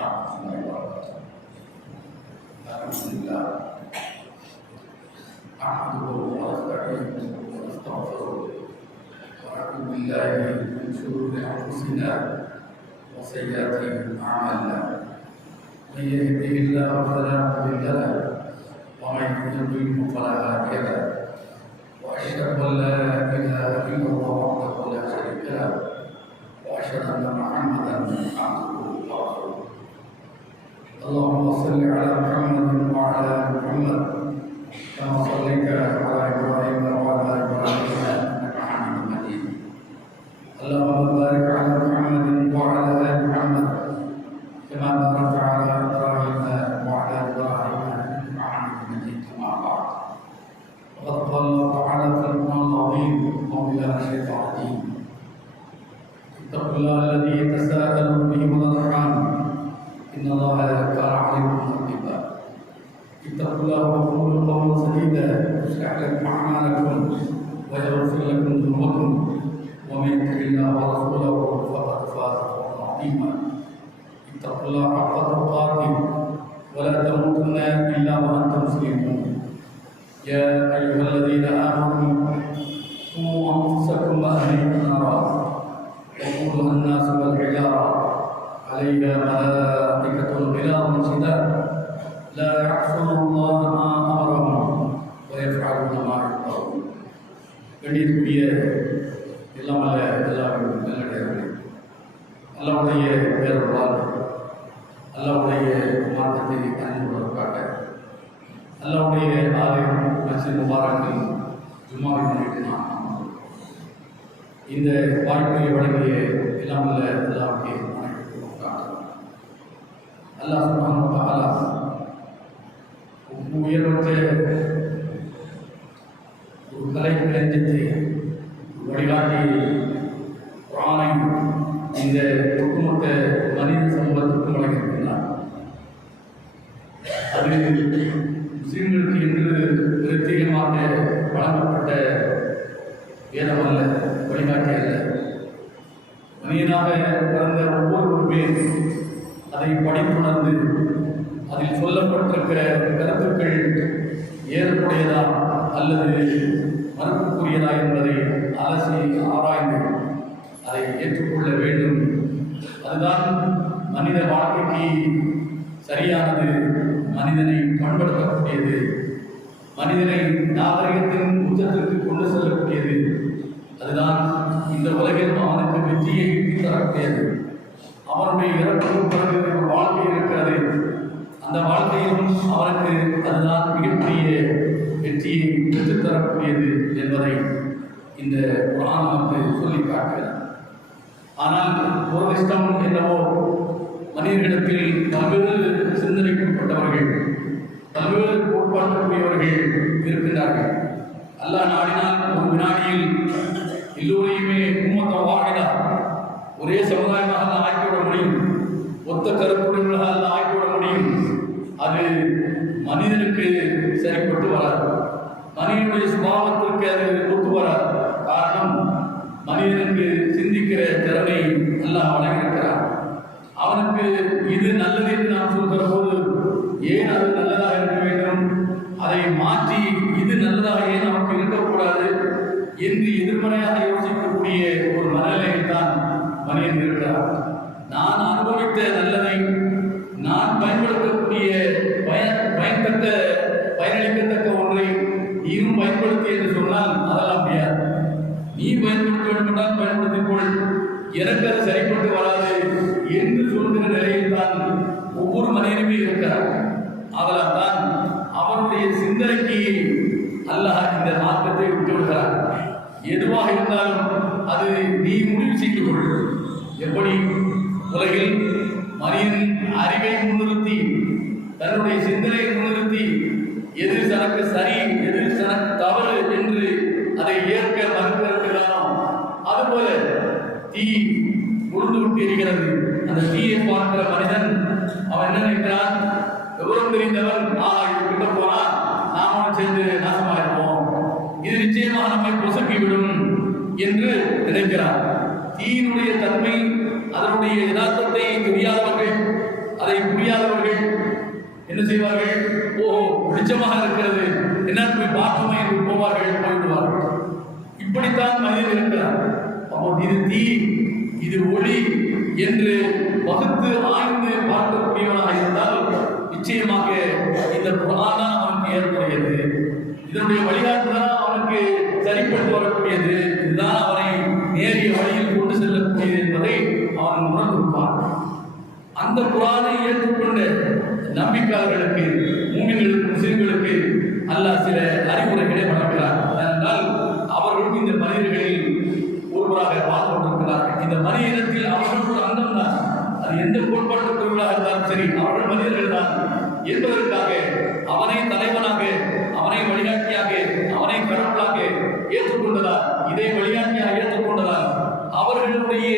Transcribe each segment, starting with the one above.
ورحمة الله وبركاته. الحمد لله نحمده ونستعينه ونستغفره ونعوذ بالله من شرور أنفسنا وسيئات أعمالنا. من يهده الله فلا مضل له ومن يضلل فلا هادي له. وأشهد أن لا إله إلا الله وحده لا شريك له وأشهد أن محمدا عبده ورسوله. اللهم صل على محمد وعلى آل محمد كما صليت على إبراهيم وعلى آل إبراهيم إنك حميد مجيد. اللهم بارك على محمد وعلى آل محمد كما باركت على إبراهيم وعلى آل إبراهيم إنك حميد مجيد. أما بعد فقد قال الله تعالى في القرآن العظيم أعوذ بالله من الشيطان الرجيم اتقوا الله الذي تساءلون به والأرحام إن الله كان عليكم رقيبا. اتقوا الله وقولوا قولا سديدا يصلح لكم أعمالكم ويغفر لكم ذنوبكم ومن يطع الله ورسوله فقد فاز فوزا عظيما. اتقوا الله حق تقاته ولا تموتن إلا وأنتم مسلمون. يا أيها الذين آمنوا قوا أنفسكم وأهليكم نارا وقودها الناس والحجارة عليها ملائكة غلاظ شداد لا يعصون الله ما أمرهم ويفعلون ما يؤمرون. கண்டிருக்கிய எல்லாம் அல்ல எல்லாரும் நல்லடியார்களே, அல்லாஹ்வுடைய பேரருளால் அல்லாஹ்வுடைய மார்க்கத்தை அறிந்து கொள்வதற்காக அல்லாஹ்வுடைய ஆலயம் மஸ்ஜித் முபாரக்கில் ஜும்மாவை முன்னிட்டு நாம் இந்த வாய்ப்பை வழங்கிய எல்லாம் அல்ல அல்லாஹ்வுக்கு அல்லாஹ் சுப்ஹானஹு வ தஆலா உயர்வற்ற ஒரு கலை களஞ்சியத்தை வழிகாட்டி குர்ஆனை இந்த ஒட்டுமொத்த மனித சமூகத்திற்கும் வழங்கியிருக்கிறார். அது முஸ்லிம்களுக்கு என்று பிரத்யேகமாக வழங்கப்பட்ட வேதம் அல்ல, வழிகாட்டி அல்ல. மனிதனாக பிறந்த ஒவ்வொருவருமே அதை படித்துணர்ந்து அதில் சொல்லப்பட்டிருக்கிற கருத்துக்கள் ஏற்புடையதா அல்லது மறுப்புக்குரியதா என்பதை அலசி ஆராய்ந்து அதை ஏற்றுக்கொள்ள வேண்டும். அதுதான் மனித வாழ்க்கைக்கு சரியானது, மனிதனை பண்படுத்தக்கூடியது, மனிதனை நாகரிகத்தின் உச்சத்திற்கு கொண்டு செல்லக்கூடியது. அதுதான் இந்த உலகில் அவனுக்கு வெற்றியை தரக்கூடியது. அவனுடைய இறப்புக்கு பிறகு ஒரு வாழ்க்கை இருக்கிறது. அந்த வாழ்க்கையிலும் அவனுக்கு அதுதான் மிகப்பெரிய வெற்றியை பெற்றுத்தரக்கூடியது என்பதை இந்த குர்ஆன் நமக்கு சொல்லி காட்டுகிறது. ஆனால் துரதிர்ஷ்டம் என்னவோ, மனிதர்களிடத்தில் பல்வேறு சிந்தனைக்குட்பட்டவர்கள், பல்வேறு கோட்பாட்டுக்குரியவர்கள் இருக்கின்றார்கள். அல்லாஹ் நாடினால் ஒரு வினாடியில் எல்லோரையுமே உம்மத்த வாஹிதா, ஒரே சமுதாயமாக ஆக்கிவிட முடியும், ஒத்த கருத்துடையவர்களாக ஆக்கிவிட முடியும். அது மனிதனுக்கு சரிப்பட்டு வராது, மனிதனுடைய சுபாவத்திற்கு அது ஒத்து வராது. காரணம், மனிதனுக்கு சிந்திக்கிற திறனை அல்லாஹ் வழங்கியிருக்கிறார். அவனுக்கு இது நல்லது என்று நாம் சொல்கிற போது ஏன் அது நல்லதாக இருக்க வேண்டும், அதை மாற்றி இது நல்லதாக ஏன் நமக்கு இருக்கக்கூடாது என்று எதிர்மறையாக யோசிக்கக்கூடிய ஒரு மனநிலையில் தான் மனிதன் இருக்கிறார். நான் அனுபவித்த நல்லதை நான் பயன்படுத்தக்கூடிய பயன்தக்க பயனளிக்கத்தக்க ஒன்றை நீயும் பயன்படுத்தி என்று சொன்னால் அதெல்லாம் முடியாது. நீ பயன்படுத்த வேண்டும் என்றால் பயன்படுத்திக்கொள், எனக்கு அது சரிப்பட்டு வராது என்று சொல்கிற நிலையில் தான் ஒவ்வொரு மனிதனுமே இருக்கிறார். அதனால் தான் அவருடைய சிந்தனைக்கு அல்லாஹ் இந்த மார்க்கத்தை விட்டு விடுகிறார். எதுவாக இருந்தாலும் அது நீ முடிவு செய்து கொள். எப்படி உலகில் மனிதன் அறிவை முன்னிறுத்தி, தன்னுடைய சிந்தனையை முன்னிறுத்தி எது தனக்கு சரி எது தனக்கு தவறு என்று அதை ஏற்க மறுக்கிறானோ, அதுபோல தீ உழுந்து விட்டு எரிகிறது. அந்த தீயை பார்க்கிற மனிதன் அவன் என்ன நினைக்கிறான், விவரம் தெரிந்தவன், இது கிட்ட போனா நாம சேர்ந்து நாசமாயிருப்போம், இது நிச்சயமாக நம்மை பொசுக்கிவிடும் என்று நினைக்கிறான். தீயினுடைய தன்மை, அதனுடைய யதார்த்தத்தை தெரியாதவர்கள், அதை என்ன செய்வார்கள்? ஓஹோ வெளிச்சமாக இருக்கிறது, என்ன போய் பார்ப்போமே என்று போவார்கள், போய்விடுவார்கள். இப்படித்தான் மனிதன் இருக்கிறார். அப்போ இது தீ, இது ஒளி என்று வகுத்து ஆய்ந்து பார்க்கக்கூடியவனாக இருந்தால் நிச்சயமாக இந்த குர்ஆன் தான் அவனுக்கு ஏற்புடையது, இதனுடைய வழிகாட்டுதான் அவனுக்கு சரிப்பட்டு வரக்கூடியது, இதுதான் அவனை நேரிய வழியில் கொண்டு செல்லக்கூடியது என்பதை அவன் உணர்ந்திருப்பான். அந்த குர்ஆனை ஏற்றுக்கொண்ட நம்பிக்கையாளர்களுக்கு, மூமின்களுக்கு, முஸ்லிம்களுக்கு அல்லாஹ் சில அறிவுரைகளை வழங்குகிறார். ஏனென்றால் அவர்களும் இந்த மனிதர்களில் ஒருவராக வாழ்ந்து கொண்டிருக்கிறார்கள். இந்த மனித இனத்தில் அவர்கள் ஒரு அங்கம் தான். அது எந்த கோட்பாட்டு பிரிவுகளாக இருந்தாலும் சரி, அவர்கள் மனிதர்கள் தான் என்பதற்காக அவனை தலைவனாக, அவனை வழிகாட்டியாக, அவனை கடவுளாக ஏற்றுக்கொண்டதால், இதை வழிகாட்டியாக ஏற்றுக்கொண்டதால் அவர்களுடைய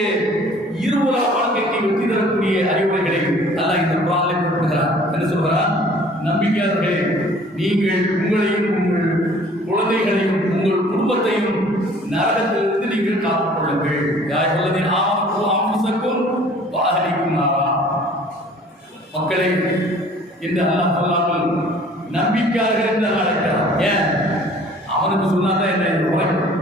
இருவுலக வாழ்க்கைக்கு வெற்றி தரக்கூடிய அறிவுரைகளை அல்லாஹ் இந்த குர்ஆனில் குறிப்பிடுகிறார். என்ன சொல்கிறார்? நம்பிக்கையாளர்களே, நீங்கள் உங்களையும் உங்கள் குழந்தைகளையும் உங்கள் குடும்பத்தையும் நரகத்திலிருந்து நீங்கள் காத்துக் கொள்ளுங்கள். யா அய்யுஹல்லதீன ஆமனூ அன்ஃபுஸக்கும் வ அஹ்லிக்கும் நாரா. மக்களை என்று அல்லாஹ் சொல்லாமல் நம்பிக்கையாளர்கள் என்று அழைக்கிறார். ஏன்? அவனுக்கு சொன்னாதான் என்ன உரைக்கும்.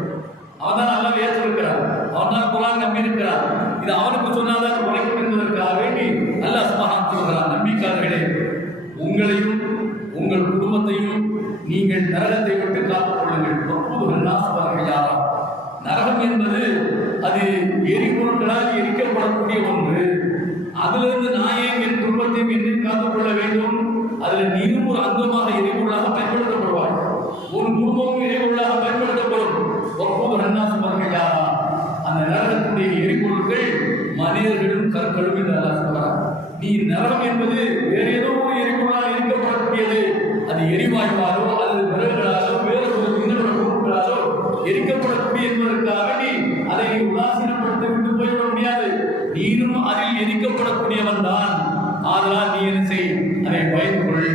அவன் தான் நல்லா ஏற்றிருக்கிறான், அவன் தான் குர்ஆன் நம்பி இருக்கிறான். இது அவனுக்கு சொன்னாதான் உரைக்கும் என்பதற்காக வேண்டி அல்லாஹ் சுப்ஹானஹு சொல்கிறான், நம்பிக்கையாளர்களே, உங்களையும் உங்கள் குடும்பத்தையும் நீங்கள் நரகத்தை விட்டு காத்துக் கொள்ளுங்கள். நரகம் என்பது அது எரிபொருட்களால் எரிக்கப்படக்கூடிய ஒன்று. அதிலிருந்து நான் ஏன் என் குடும்பத்தையும் என்று காத்துக் கொள்ள வேண்டும்? அதில் நீரும் ஒரு அங்கமாக எரிபொருளாக பயன்படுத்தப்படுவார். ஒரு குடும்பமும் எரிபொருளாக பயன்படுத்தப்படும். அந்த நரகத்துடைய எரிபொருட்கள் மனிதர்களும் கற்களும் என்று அல்லாஹ் சொல்கிறார். நீ நரகம் என்பது வேறு ஏதோ ஒரு எரிபொருளால் எரிக்கப்படக்கூடியது, அது எரிவாயுவாலோ அல்லது விறகுகளாலோ வேறு ஒரு இன்னொரு பொருட்களாலோ எரிக்கப்படக்கூடிய என்பதற்காக நீ அதை உதாசீனப்படுத்தி விட்டு போய்விட முடியாது. நீனும் அதில் எரிக்கப்படக்கூடியவன் தான். ஆதலால் நீ என்ன செய்? அதை பயந்து கொள்,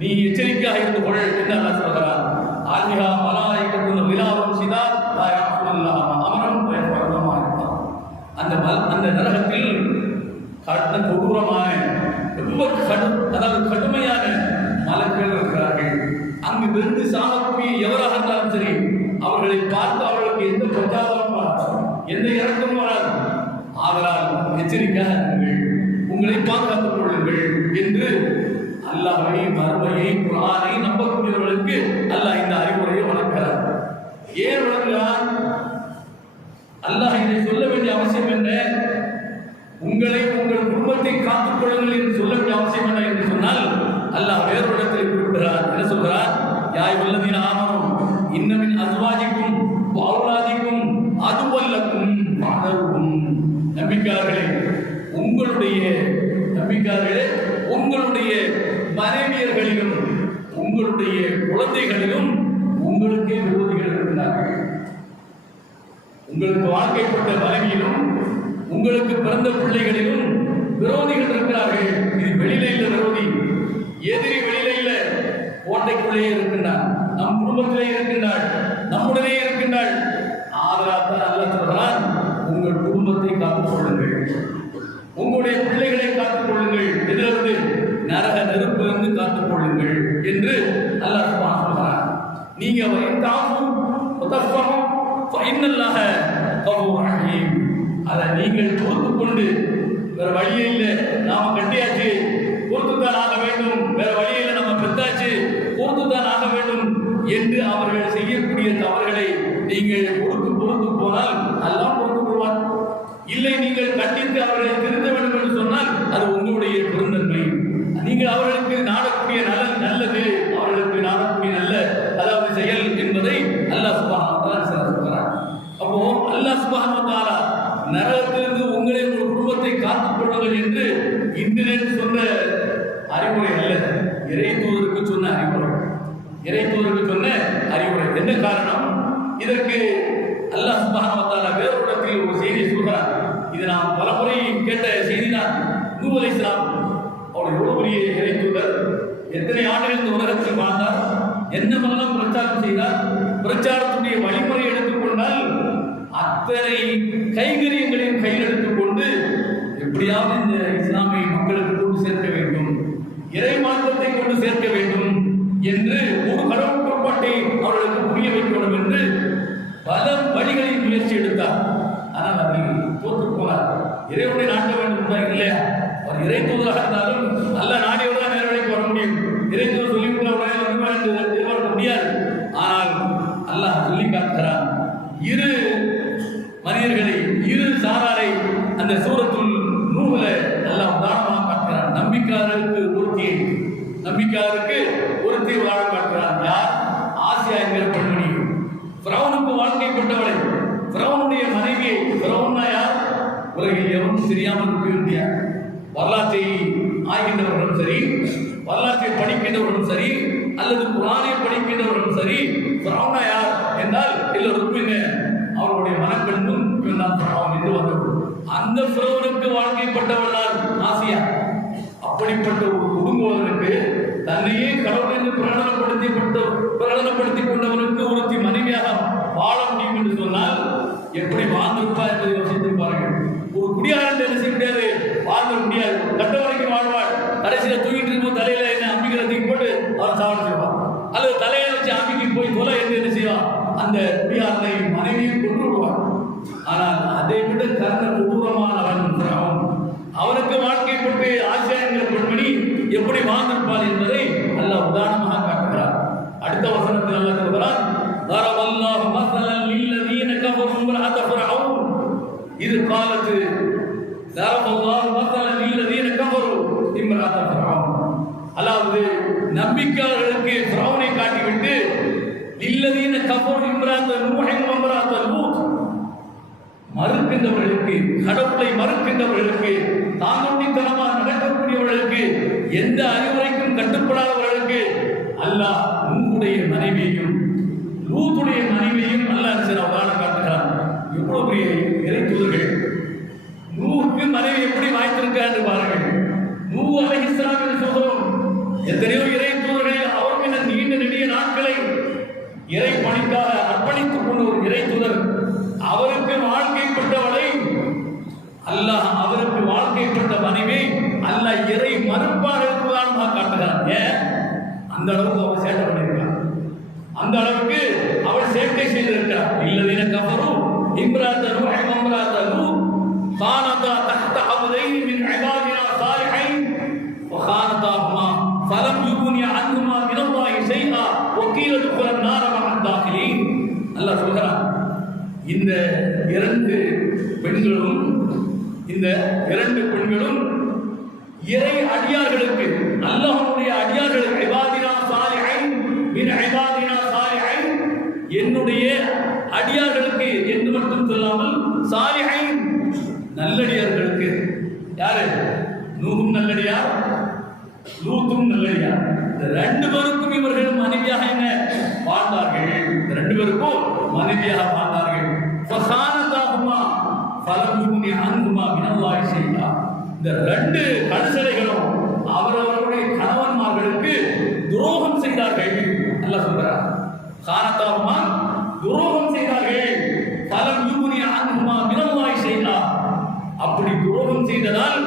நீ எச்சரிக்கையாக இருந்து கொள் என்று அல்லாஹ் சொல்கிறார். ஆல்மிகா மலாயிகத்துல் விலாவும் சிதாத் லா யஅஸுல்லாஹ அம்ரஹும் வ யஃஅலூன மா யுமர். அந்த நரகத்தில் கொடூரமான ரொம்ப கடுமையான மலக்குகள் இருக்கிறார்கள். அங்கு வெறுந்து சாகக்கூடிய எவராக இருந்தாலும் சரி, அவர்களை பார்த்து அவர்களுக்கு எந்த பிரச்சாரமும் வராது, எந்த இறக்கமும் வராது. ஆதலால் எச்சரிக்கையாக இருங்கள், உங்களை பாதுகாத்துக் கொள்ளுங்கள் என்று அல்லாஹ்வை, மறுமையை, குர்ஆனை நம்பக்கூடியவர்களுக்கு அல்லாஹ் இந்த அறிவுரையை வழங்குகிறார். ஏன் வழங்குகிறார்? அல்லாஹ் இதை சொல்ல வேண்டிய அவசியம் என்ன? உங்களை உங்கள் குடும்பத்தை காத்துக் கொள்ளுங்கள் என்று சொல்ல வேண்டிய அவசியம் என்ன என்று சொன்னால், அல்லாஹ் வேறு இடத்தில் குறிப்பிடுகிறார். என்ன சொல்கிறார்? யா அய்யுஹல்லதீன ஆமனூ இன்ன மின் அஸ்வாஜிக்கும் வ அவ்லாதிக்கும் அதுவல்லக்கும் ஃபஹ்தருஹும். நம்பிக்கையாளர்களே, உங்களுடைய மனைவியர்களிலும் உங்களுடைய குழந்தைகளிலும் உங்களுக்கே விரோதிகள் இருக்கிறார்கள். உங்களுக்கு வாழ்க்கைப்பட்ட மனைவியிலும் உங்களுக்கு பிறந்த பிள்ளைகளிலும் விரோதிகள் இருக்கிறார்கள். இது வெளியில இல்ல விரோதி, எதிரி வெளியில இல்ல, கோட்டைக்குள்ளே இருக்கின்றான், நம் குடும்பத்திலே இருக்கின்றாள், நம்முடனே இருக்கின்றாள். ஆதலால் அல்லாஹ் சொல்கிறான், உங்கள் குடும்பத்தை காத்துக் கொள்ளுங்கள், உங்களுடைய பிள்ளைகளை காத்துக் கொள்ளுங்கள், இதிலிருந்து நரக நெருப்பிலிருந்து காத்துக் கொள்ளுங்கள் என்று அல்லாஹ் சொல்கிறான். நீங்க அதை நீங்கள் பொறுத்துக் கொண்டு வேற வழியே இல்லை, நாம கட்டியாச்சு பொறுத்துத்தான் ஆக வேண்டும், வேற வழியே இல்லை, நம்ம பெற்றாச்சு பொறுத்துத்தான் ஆக வேண்டும் என்று அவர்கள் செய்யக்கூடிய தவறுகளை நீங்கள் பொறுத்து போனால் எல்லாம் பொறுத்துக் கொள்வார். இல்லை, நீங்கள் கண்டித்து அவர்களை திருத்த வேண்டும் என்று சொன்னால் அது உங்களுடைய பெருந்தன்மை. நீங்கள் அவர்களுக்கு நாடக்கூடிய நல்லது, அவர்களுக்கு நாடக்கூடிய நல்ல அதாவது செயல் என்பதை அல்லாஹ் சுப்ஹானஹு வ தஆலா சொல்கிறார். அப்போ அல்லாஹ் சுப்ஹானஹு வ தஆலா நரகத்திலிருந்து உங்களை உங்கள் குடும்பத்தை காத்துக் கொள்ளுங்கள் என்று இன்று சொன்ன அறிவுரை அல்ல, இறை தூதருக்கு சொன்ன அறிவுரை. இறை தூதருக்கு சொன்ன அறிவுரை. என்ன காரணம்? இதற்கு அல்லாஹ் சுப்ஹானஹு வ தஆலா வேறு இடத்தில் ஒரு செய்தி சொல்கிறார். இது நாம் பலமுறை கேட்ட செய்தி தான். நூஹ் அலைஹிஸ்ஸலாம் அவர் எவ்வளவு பெரிய இறை தூதர், எத்தனை ஆண்டுகள் இந்த உலகத்தில் வாழ்ந்தார், என்னவெல்லாம் பிரச்சாரம் செய்தார். பிரச்சாரத்துடைய வழிமுறை எடுத்துக்கொண்டால் அத்தனை கைகரியங்களையும் கையில் எடுத்துக்கொண்டு எப்படியாவது இந்த இஸ்லாமிய மக்களுக்கு கொண்டு சேர்க்க வேண்டும், இறை மாற்றத்தை சேர்க்க வேண்டும் என்று ஒரு கடவுள் கோட்பாட்டை அவர்களுக்கு புரிய வைக்க வேண்டும் என்று பல வழிகளில் முயற்சி எடுத்தார். ஆனால் அதில் தோற்று போனார். இறைவனை நாட்ட வேண்டும் தான் இல்லையா? அவர் இறை தூதராக இருந்தாலும் நல்ல நாடியோடு தான் நேரடிக்கு வர முடியும். இறை தூதர் சொல்லிவிட்டு எதிர்பார்க்க முடியாது. ஆனால் அல்லாஹ் சொல்லி காட்டுகிறான், இரு மனிதர்களை, இரு சாராரை அந்த சூரத்துல் நூஹ்ல அல்லாஹ் உதாரணமாக காட்டுகிறான். நம்பிக்கையாளருக்கு ஒருத்தி வாழ காட்டுகிறான். யார்? ஆசியா என்கிற பெண்மணி. ஃபிரௌனுக்கு வாழ்க்கைப்பட்டவளை, ஃபிரௌனுடைய மனைவியை. ஃபிரௌன்னா யார்? உலகில் எவரும் தெரியாமல் இருக்க முடியாது. வரலாற்றை ஆய்கின்றவர்களும் சரி, வரலாற்றை படிக்கின்றவர்களும் சரி, அல்லது குரானை படிக்கின்றவர்களும் சரி, ஃபிரௌனா யார் என்றால் எல்லோருக்கும் அவருடைய மனக்கண்ணும் இவன்தான் ஃபிரௌன் என்று வந்தது. அந்த ஃபிரௌனுக்கு வாழ்க்கைப்பட்டவள் தான் ஆசியா. அப்படிப்பட்ட ஒரு குடும்பத்திற்கு தன்னையே கடவுள் என்று பிரகடனப்படுத்திக் கொண்டவனுக்கு ஒருத்தி மனைவியாக வாழ முடியும் என்று சொன்னால் எப்படி வாழ்ந்திருப்பா என்பதை யோசித்து பாருங்கள். ஒரு குடியாரன் என்ன செய்ய முடியாது, வாழ்ந்து முடியாது. கட்ட வரைக்கும் வாழ்வாள். கடைசியில் தூங்கிட்டு இருக்கும் தலையில என்ன அம்பிக்கிறதுக்கு போட்டு அவன் சாப்பிட்டு செய்வான். அல்லது தலையை வச்சு அம்பிக்கு போய் தொலை என்று என்ன செய்வான், அந்த குடியாரனை மனைவியை கொண்டு விடுவான். ஆனால் அதை விட கர்ண கொடூரமானவன் அவனுக்கு வாழ்க்கைப்பட்டு ஆசியா என்கிற பெண்மணி எப்படி வாழ்ந்திருப்பாள் என்பதை அல்லாஹ் உதாரணமாக காட்டுகிறார். அடுத்த வசனத்தில் அல்லாஹ் சொல்கிறார், தரவல்லாஹு மஸலன் லில்லதீன கஃபரு இம்ரஅத ஃபிர்அவுன் இது காலத்து தரவல்லாஹு மஸலன் லில்லதீன கஃபரு இம்ரஅத ஃபிர்அவுன். அதாவது நம்பிக்கையாளர்களுக்கு ஃபிரௌனை காட்டிவிட்டு லில்லதீன கஃபரு இம்ரஅத நூஹ் இம்ரஅத லூத், மறுக்கின்றவர்களுக்கு, கடவுளை மறுக்கின்றவர்களுக்கு, தாங்கொண்டித்தனமாக நடக்கக்கூடியவர்களுக்கு, எந்த அறிவுரைக்கும் கட்டுப்படாதவர்களுக்கு அல்லாஹ் நூஹுடைய மனைவியையும் லூத்துடைய மனைவியையும் அல்லாஹ் சில உதாரணம் காட்டுகிறார். எவ்வளவு பெரிய இறை தூதர்கள்! நூஹுக்கு மனைவி எப்படி வாய்த்திருக்கார் என்று பாருங்கள். நூஹ் அலைஹிஸ்ஸலாம் என்று சொல்கிறோம். எத்தனையோ இறை தூதர்கள் அவருக்கு நீண்ட நெடிய நாட்களை இறை பணிக்காக அர்ப்பணித்துக் கொண்ட ஒரு இறை தூதர். அவருக்கு வாழ்க்கைப்பட்டவளை அல்லாஹ், அவருக்கு வாழ்க்கைப்பட்ட மனைவி அல்லாஹ் இறை மறுப்பாக இருப்பதாக காட்டுகிறார். ஏன்? அந்த அளவுக்கு அவள் சேட்டை பண்ணியிருக்கார், அந்த அளவுக்கு அவள் சேட்டை செய்திருக்கிறார். இல்லதீன கஃபரு இம்ரஅத நூஹ் இம்ரஅத லூத் கானதா தஹ்த அப்தைன் மின் இபாதினா சாலிஹைன் ஃபகானதாஹுமா ஃபலம் யுக்னி அன்ஹுமா மினல்லாஹி ஷைஆ வகீல துகுலன் நார மஅத் தாகிலீன். அல்லாஹ் சொல்கிறார், இந்த இரண்டு பெண்களும் இறை அடியார்களுக்கு, அல்லாஹ்வுடைய அடியார்களுக்கு, இபாதினா சாலிஹைன் மின் இபாதினா சாலிஹைன், என்னுடைய அடியார்களுக்கு என்று மட்டும் சொல்லாமல் சாலிஹைன் நல்லடியார்களுக்கு. யாரு? நூஹும் நல்லடியார், லூத்தும் நல்லடியார். இந்த ரெண்டு பேருக்கும் இவர்கள் மனைவியாக என்ன வாழ்ந்தார்கள், இந்த ரெண்டு பேருக்கும் மனைவியாக வாழ்ந்தார்கள். ஃபசானதாஹுமா ஃபலம் யுக்னி அன்ஹுமா மினல்லாஹி ஷைஆ. இந்த ரெண்டு கடுசடைகளும் அவரவருடைய கணவன்மார்களுக்கு துரோகம் செய்தார்கள். அல்லாஹ் சொல்றார், கானதாஹுமா துரோகம் செய்தார்கள். ஃபலம் யுக்னி அன்ஹுமா மினல்லாஹி ஷைஆ. அப்படி துரோகம் செய்ததால்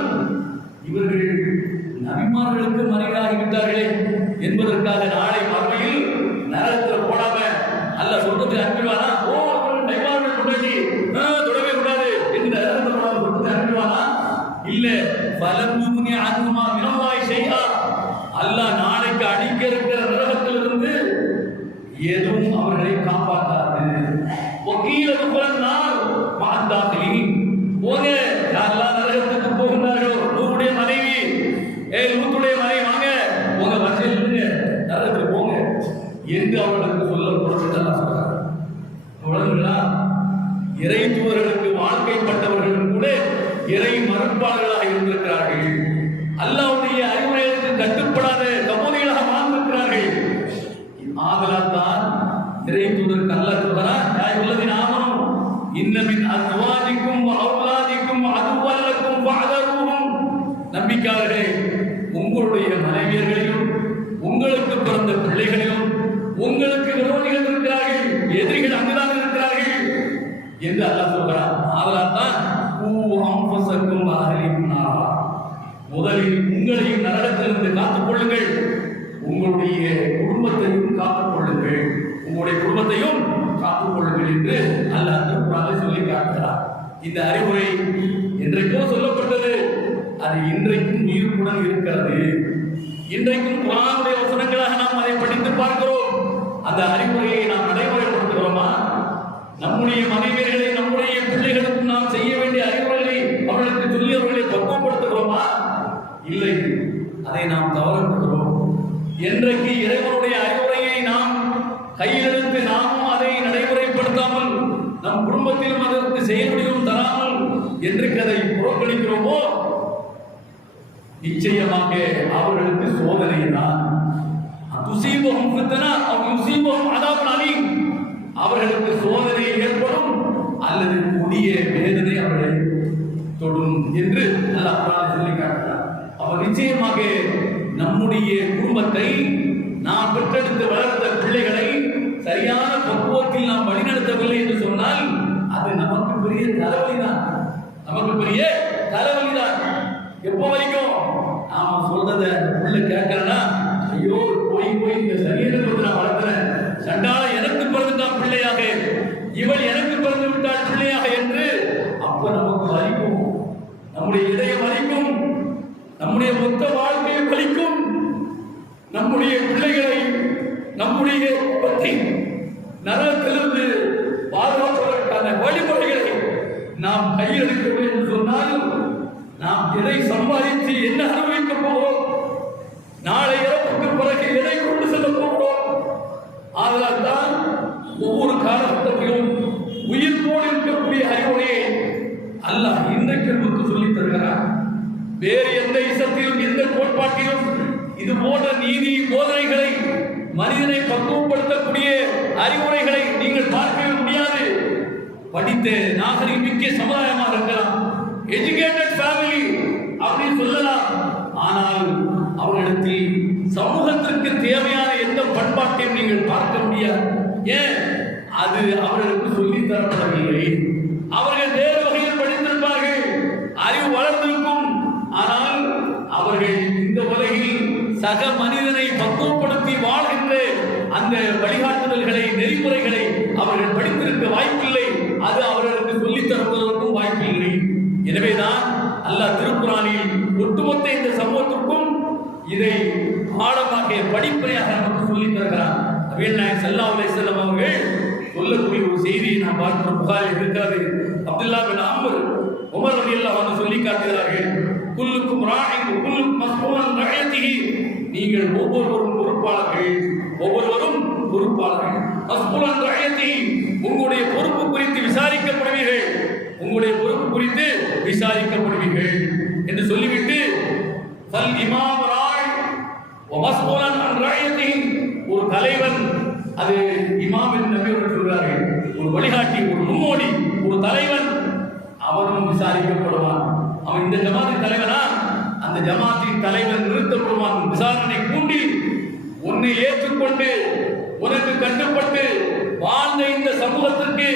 இவர்கள் நபிமார்களுக்கு மனைவியாகிவிட்டார்களே என்பதற்காக நாளை மறுமையில் நரகத்தில் போடாம அல்லாஹ் சொர்க்கத்தை அனுப்பிடுவானா? ஓ, நபிமார்கள் கொண்டாடி தொடவே கூடாது என்று நரகத்தில் போடாம சொர்க்கத்தை அனுப்பிடுவானா? இல்ல, ஃபலம் யுக்னி அன்ஹுமா மினல்லாஹி ஷைஆ. அல்லாஹ் நாளைக்கு அடிக்க இருக்கிற நரகத்திலிருந்து எதுவும் அவர்களை காப்பாற்றாது. வகீல துகுலன் நார் மஅத் தாகிலீன். போங்க, யாரெல்லாம் நரகத்துக்கு போகின்றார்களோ, நூஹுடைய மனைவி, லூத்துடைய மனைவி, வாங்க உங்க வரிசையில் இருந்து நரகத்துக்கு போங்க என்று அவர்களுக்கு சொல்லப்படுறது. சொல்றாங்க, இறை தூதர்களுக்கு வாழ்க்கைப்பட்டவர்களும் கூட இறை மறுப்பாளர்களாக இருந்திருக்கிறார்கள். அல்லாஹ்வுடைய அறிவுரைகளுக்கு கட்டுப்படாத கபோதிகளாக வாழ்ந்திருக்கிறார்கள். ஆதலால் தான் இறை தூதருக்கு அல்லாஹ் சொல்கிறார், யா அய்யுஹல்லதீன ஆமனூ இன்ன மின் அஸ்வாஜிக்கும் வ அவ்லாதிக்கும் அதுவல் லக்கும் ஃபஹ்தரூஹும். நம்பிக்கையாளர்களே, உங்களுடைய மனைவியர்களையும் உங்களுக்கு பிறந்த பிள்ளைகளையும் உங்களுக்கு விரோதிகள் இருக்கிறார்கள், எதிரிகள் அங்குதான் இருக்கிறார்கள் என்று அல்லாஹ் சொல்கிறார். ஆதலால் தான் அன்ஃபுஸக்கும் வ அஹ்லிக்கும் நாரா, முதலில் உங்களையும் நரகத்திலிருந்து காத்துக் கொள்ளுங்கள், உங்களுடைய குடும்பத்தையும் காத்துக் கொள்ளுங்கள், உங்களுடைய குடும்பத்தையும் காத்துக் கொள்ளுங்கள் என்று அல்லாஹ் திருக்குர்ஆனில் சொல்லி காட்டுகிறார். இந்த அறிவுரை என்றைக்கோ சொல்லப்பட்டது, அது இன்றைக்கும் உயிர்ப்புடன் இருக்கிறது. இன்றைக்கும் குர்ஆனுடைய வசனங்களாக நாம் அதை படித்து பார்க்கிறோம். அந்த அறிவுரையை நாம் நடைமுறைப்படுத்துகிறோமா? நம்முடைய மனைவியர்களை, நம்முடைய பிள்ளைகளுக்கு நாம் செய்ய வேண்டிய அறிவுரைகளை அவர்களுக்கு சொல்லி அவர்களை பக்குவப்படுத்துகிறோமா? இல்லை, அதை நாம் தவறப்படுகிறோம். என்றைக்கு இறைவனுடைய அறிவுரையை நாம் கையில் எடுத்து நாமும் அதை நடைமுறைப்படுத்தாமல், நம் குடும்பத்திலும் அதற்கு செயல்படியும் தராமல் என்றைக்கு அதை புறக்கணிக்கிறோமோ, நிச்சயமாக அவர்களுக்கு சோதனை தான். துசீபஹும் ஃபித்னா அவ் யுஸீபஹும் அதாபுன் அலீம், அவர்களுக்கு சோதனை ஏற்படும் அல்லது கொடிய வேதனை அவர்களை தொடும் என்று அல்லாஹ் குர்ஆனில் சொல்லி காட்டுகிறார். அவர் நிச்சயமாக நம்முடைய குடும்பத்தை, நாம் பெற்றெடுத்து வளர்த்த பிள்ளைகளை சரியான பக்குவத்தில் நாம் வழிநடத்தவில்லை என்று சொன்னால் அது நமக்கு பெரிய தலைவலிதான். நமக்கு பெரிய தலைவலிதான். எப்போ வரைக்கும் நாம சொல்றத பிள்ளை கேட்கறனா, ஐயோ போய் இந்த சரியனை நான் வளர்க்கிறேன், சண்டால எனக்கு பிறந்துட்டான் பிள்ளையாக, இவள் எனக்கு பிறந்து விட்டாள் பிள்ளையாக என்று அப்ப நமக்கு வலிக்கும், நம்முடைய இதயம் வலிக்கும், நம்முடைய மொத்த வாழ்க்கையை வலிக்கும். நம்முடைய பிள்ளைகளை, நம்முடைய குடும்பத்தை நரகத்திலிருந்து பாதுகாப்பதற்கான வழிமுறைகளை நாம் கையெழுக்கவில்லை என்று சொன்னால் நாம் எதை சம்பாதித்து என்ன அனுபவிக்க போகிறோம், நாளை இறப்புக்கு பிறகு எதை கொண்டு செல்ல போகிறோம். அதனால் தான் ஒவ்வொரு காலகட்டத்திலும் உயிர்ப்போடு இருக்கக்கூடிய அறிவுரையை அல்லாஹ் இன்றைக்கு நமக்கு சொல்லித் தருகிறார். வேறு எந்த இசத்திலும் எந்த கோட்பாட்டிலும் இது போன்ற நீதி போதனைகளை, மனிதனை பக்குவப்படுத்தக்கூடிய அறிவுரைகளை நீங்கள் பார்க்கவே முடியாது. படித்த நாகரிகமிக்க சமுதாயமாக இருக்கலாம், எஜுகேட்டட் ஃபேமிலி அப்படின்னு சொல்லலாம், ஆனால் அவர்களிடத்தில் சமூகத்திற்கு தேவையான எந்த பண்பாட்டையும் நீங்கள் பார்க்க முடியாது. ஏன்? அது அவர்களுக்கு சொல்லித் தரப்படவில்லை. அவர்கள் வேறு வகையில் படித்திருப்பார்கள், அறிவு வளர்ந்திருக்கும், ஆனால் அவர்கள் இந்த உலகில் சக மனிதனை பக்குவப்படுத்தி வாழ்கின்ற அந்த வழிகாட்டுதல்களை, நெறிமுறைகளை அவர்கள் படித்திருக்க வாய்ப்பில்லை. அது அவர்களுக்கு சொல்லித் தருவதற்கும் வாய்ப்பில்லை. எனவேதான் அல்லாஹ் திருக்குர்ஆனில் ஒட்டுமொத்த இந்த சமூகத்திற்கும் இதை பாடமாக, படிப்பனையாக நமக்கு சொல்லித் தருகிறார். நபிகள் நாயகம் ஸல்லல்லாஹு அலைஹி வஸல்லம் அவர்கள் சொல்லக்கூடிய ஒரு செய்தியை நாம் பார்க்கிறோம். புகாரில் இருக்கிறது. அப்துல்லா பின் அம்ர் உமர் ரலியல்லாஹு அன்ஹு சொல்லி காட்டுகிறார்கள், குல்லுக்கும் ராஇன் வ குல்லுக்கும் மஸ்ஊலன் அன் ரஅயத்திஹி, நீங்கள் ஒவ்வொருவரும் பொறுப்பாளர்கள், ஒவ்வொருவரும் பொறுப்பாளர்கள். மஸ்ஊலன் அன் ரஅயத்திஹி, உங்களுடைய பொறுப்பு குறித்து விசாரிக்கப்படுவீர்கள், உங்களுடைய பொறுப்பு குறித்து விசாரிக்கப்படுவீர்கள் என்று சொல்லிவிட்டு, ஃபல் இமாம் ராய் வ மஸ்ஊலன் அன் ரஅயத்திஹி, ஒரு தலைவன், அது இமாம் என்று நபி அவர்கள் சொல்கிறார்கள், ஒரு வழிகாட்டி, ஒரு முன்னோடி, ஒரு தலைவன், அவனும் விசாரிக்கப்படுவான். அவன் இந்த ஜமாத்தின் தலைவனா, அந்த ஜமாத்தின் தலைவன் நிறுத்தப்படுவான். விசாரணை கூண்டி உன்னை ஏற்றுக்கொண்டு உனக்கு கட்டுப்பட்டு வாழ்ந்த இந்த சமூகத்திற்கு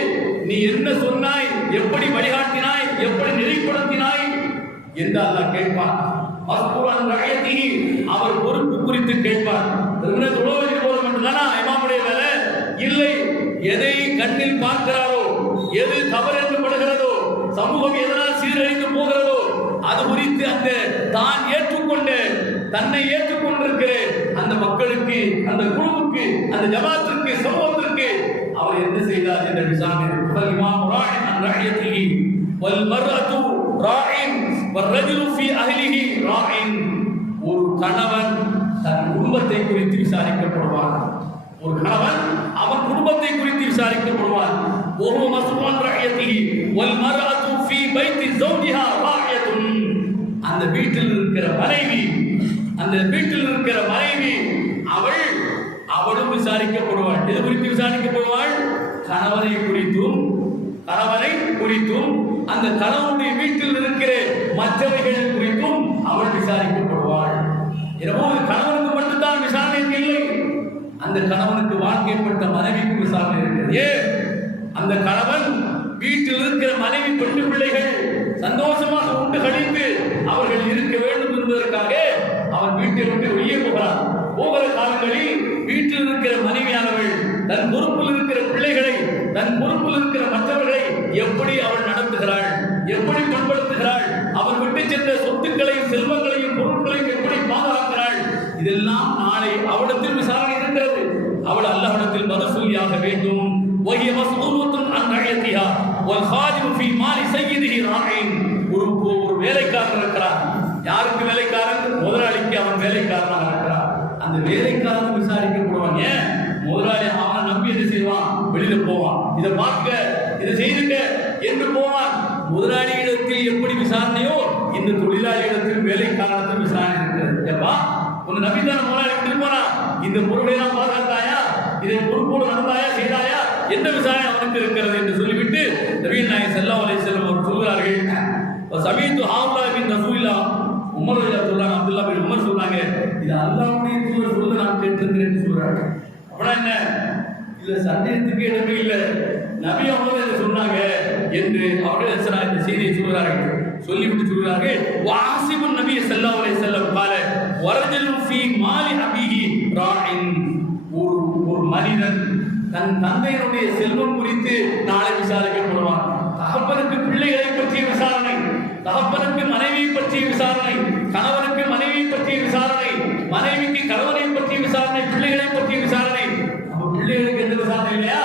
நீ என்ன சொன்னாய், எப்படி வழிகாட்டினாய், எப்படி நெறிப்படுத்தினாய் என்று அல்லாஹ் கேட்பான். மஸ்ஊலன் ரஅயத்திஹி, அவர் பொறுப்பு குறித்து கேட்பார். தொழுவதில் போதும் என்றுதானா இமாமுடைய வேலை? இல்லை. எதை கண்ணில் பார்க்கிறாரோ, எது தவறு என்று படுகிறதோ, சமூகம் எதனால் சீரழிந்து போகிறதோ அது குறித்து அந்த தான் ஏற்றுக்கொண்ட, தன்னை ஏற்றுக்கொண்டிருக்கிற அந்த மக்களுக்கு, அந்த குழுவுக்கு, அந்த ஜமாத்திற்கு, சமூகத்திற்கு அவர் என்ன செய்தார் என்ற விசாரணை. இமாம் ராயின் அன் ரஅயத்திஹி வல் மர்அத்து ராயின் வர்ரஜுலு ஃபீ அஹ்லிஹி ராயின், ஒரு கணவன் தன் குடும்பத்தை குறித்து விசாரிக்கப்படுவான். ஒரு கணவன் அவன் குடும்பத்தை குறித்து விசாரிக்கப்படுவான். وهو مسؤول عن رعيته والمرأة في بيت زوجها راعية, அந்த வீட்டில் இருக்கிற மனைவி, அந்த வீட்டில் இருக்கிற மனைவி அவளும் விசாரிக்கப்படுவாள். எது குறித்து விசாரிக்கப்படுவாள்? கணவனை குறித்தும் அந்த கணவனுடைய வீட்டில் இருக்கிற மற்றவைகள் குறித்தும் அவள் விசாரிக்கப்படுவாள். எனவே கணவனுக்கு மட்டும்தான் விசாரணை இல்லை, அந்த கணவனுக்கு வாழ்க்கைப்பட்ட மனைவிக்கு விசாரணை இருக்கிறது. ஏன்? அந்த கணவன் வீட்டில் இருக்கிற மனைவி, பெண் பிள்ளைகள் சந்தோஷமாக உண்டு கழித்து அவர்கள் இருக்க வேண்டும் என்பதற்காக அவன் வீட்டை விட்டு வெளியே போகிறான். போகிற காலங்களில் வீட்டில் இருக்கிற மனைவியானவள் தன் பொறுப்பில் இருக்கிற பிள்ளைகளை, தன் பொறுப்பில் இருக்கிற மற்றவர்களை எப்படி அவள் நடத்துகிறாள், எப்படி பண்படுத்துகிறாள், அவர் விட்டு சென்ற சொத்துக்களையும் செல்வங்களையும் பொருட்களையும் எப்படி பாதுகாக்கிறாள், இதெல்லாம் நாளை அவளிடத்தில் விசாரணை இருக்கிறது. அவள் அல்லாஹ்விடத்தில் பதில் சொல்லியாக வேண்டும். وهي مسؤولة عن رعيتها والخادم في مال سيده راع. ஒரு வேலைக்காரன் இருக்கிறான். யாருக்கு வேலைக்காரன்? முதலாளிக்கு அவன் வேலைக்காரனாக இருக்கிறான். அந்த வேலைக்காரன் விசாரிக்கப்படுவான். ஏன்? முதலாளி அவனை நம்பி என்ன செய்வான்? வெளியில போவான். இதை பார்க்க, இதை செய்துக்க என்று போவான். முதலாளியிடத்தில் எப்படி விசாரணையோ இந்த தொழிலாளியிடத்தில் வேலைக்காரத்தில் விசாரணை இருக்கிறது. ஏப்பா உன் நம்பித்தான முதலாளி திருப்பானா, இந்த பொருளை நான் பாதுகாத்தாயா, இதை பொறுப்போடு நடந்தாயா, செய்தாயா, எந்த விசாரணை அவனுக்கு இருக்கிறது என்று சொல்லிவிட்டு நபிகள் நாயகம் ஸல்லல்லாஹு அலைஹி வஸல்லம் அவர் சொல்கிறார்கள். சமீது ஹாவுலா பின் ரசூலுல்லாஹ் உமர் ரலியல்லாஹு அப்துல்லாஹ் பின் உமர் சொல்றாங்க, இது அல்லாஹ்வுடைய தூதர் சொல்ல நான் கேட்டிருக்கிறேன் என்று சொல்றாங்க. அப்படின்னா என்ன? இதுல சந்தேகத்துக்கு இடமே இல்லை, நபி அவங்க இதை சொன்னாங்க என்று அவர்கள் இந்த செய்தியை சொல்கிறார்கள். சொல்லிவிட்டு சொல்கிறார்கள், வாசிபுன் நபி ஸல்லல்லாஹு அலைஹி வஸல்லம் قال ورجل في مال ابيه راع. ஒரு மனிதன் தன் தந்தையினுடைய செல்வம் குறித்து நாளை விசாரிக்கப்படுவான். தகப்பனுக்கு பிள்ளைகளை பற்றிய விசாரணை, தகப்பனுக்கு மனைவியை பற்றிய விசாரணை, கணவனுக்கு மனைவியை பற்றிய விசாரணை, மனைவிக்கு கணவனை பற்றிய விசாரணை, பிள்ளைகளை பற்றிய விசாரணை. அப்ப பிள்ளைகளுக்கு எந்த விசாரணை இல்லையா?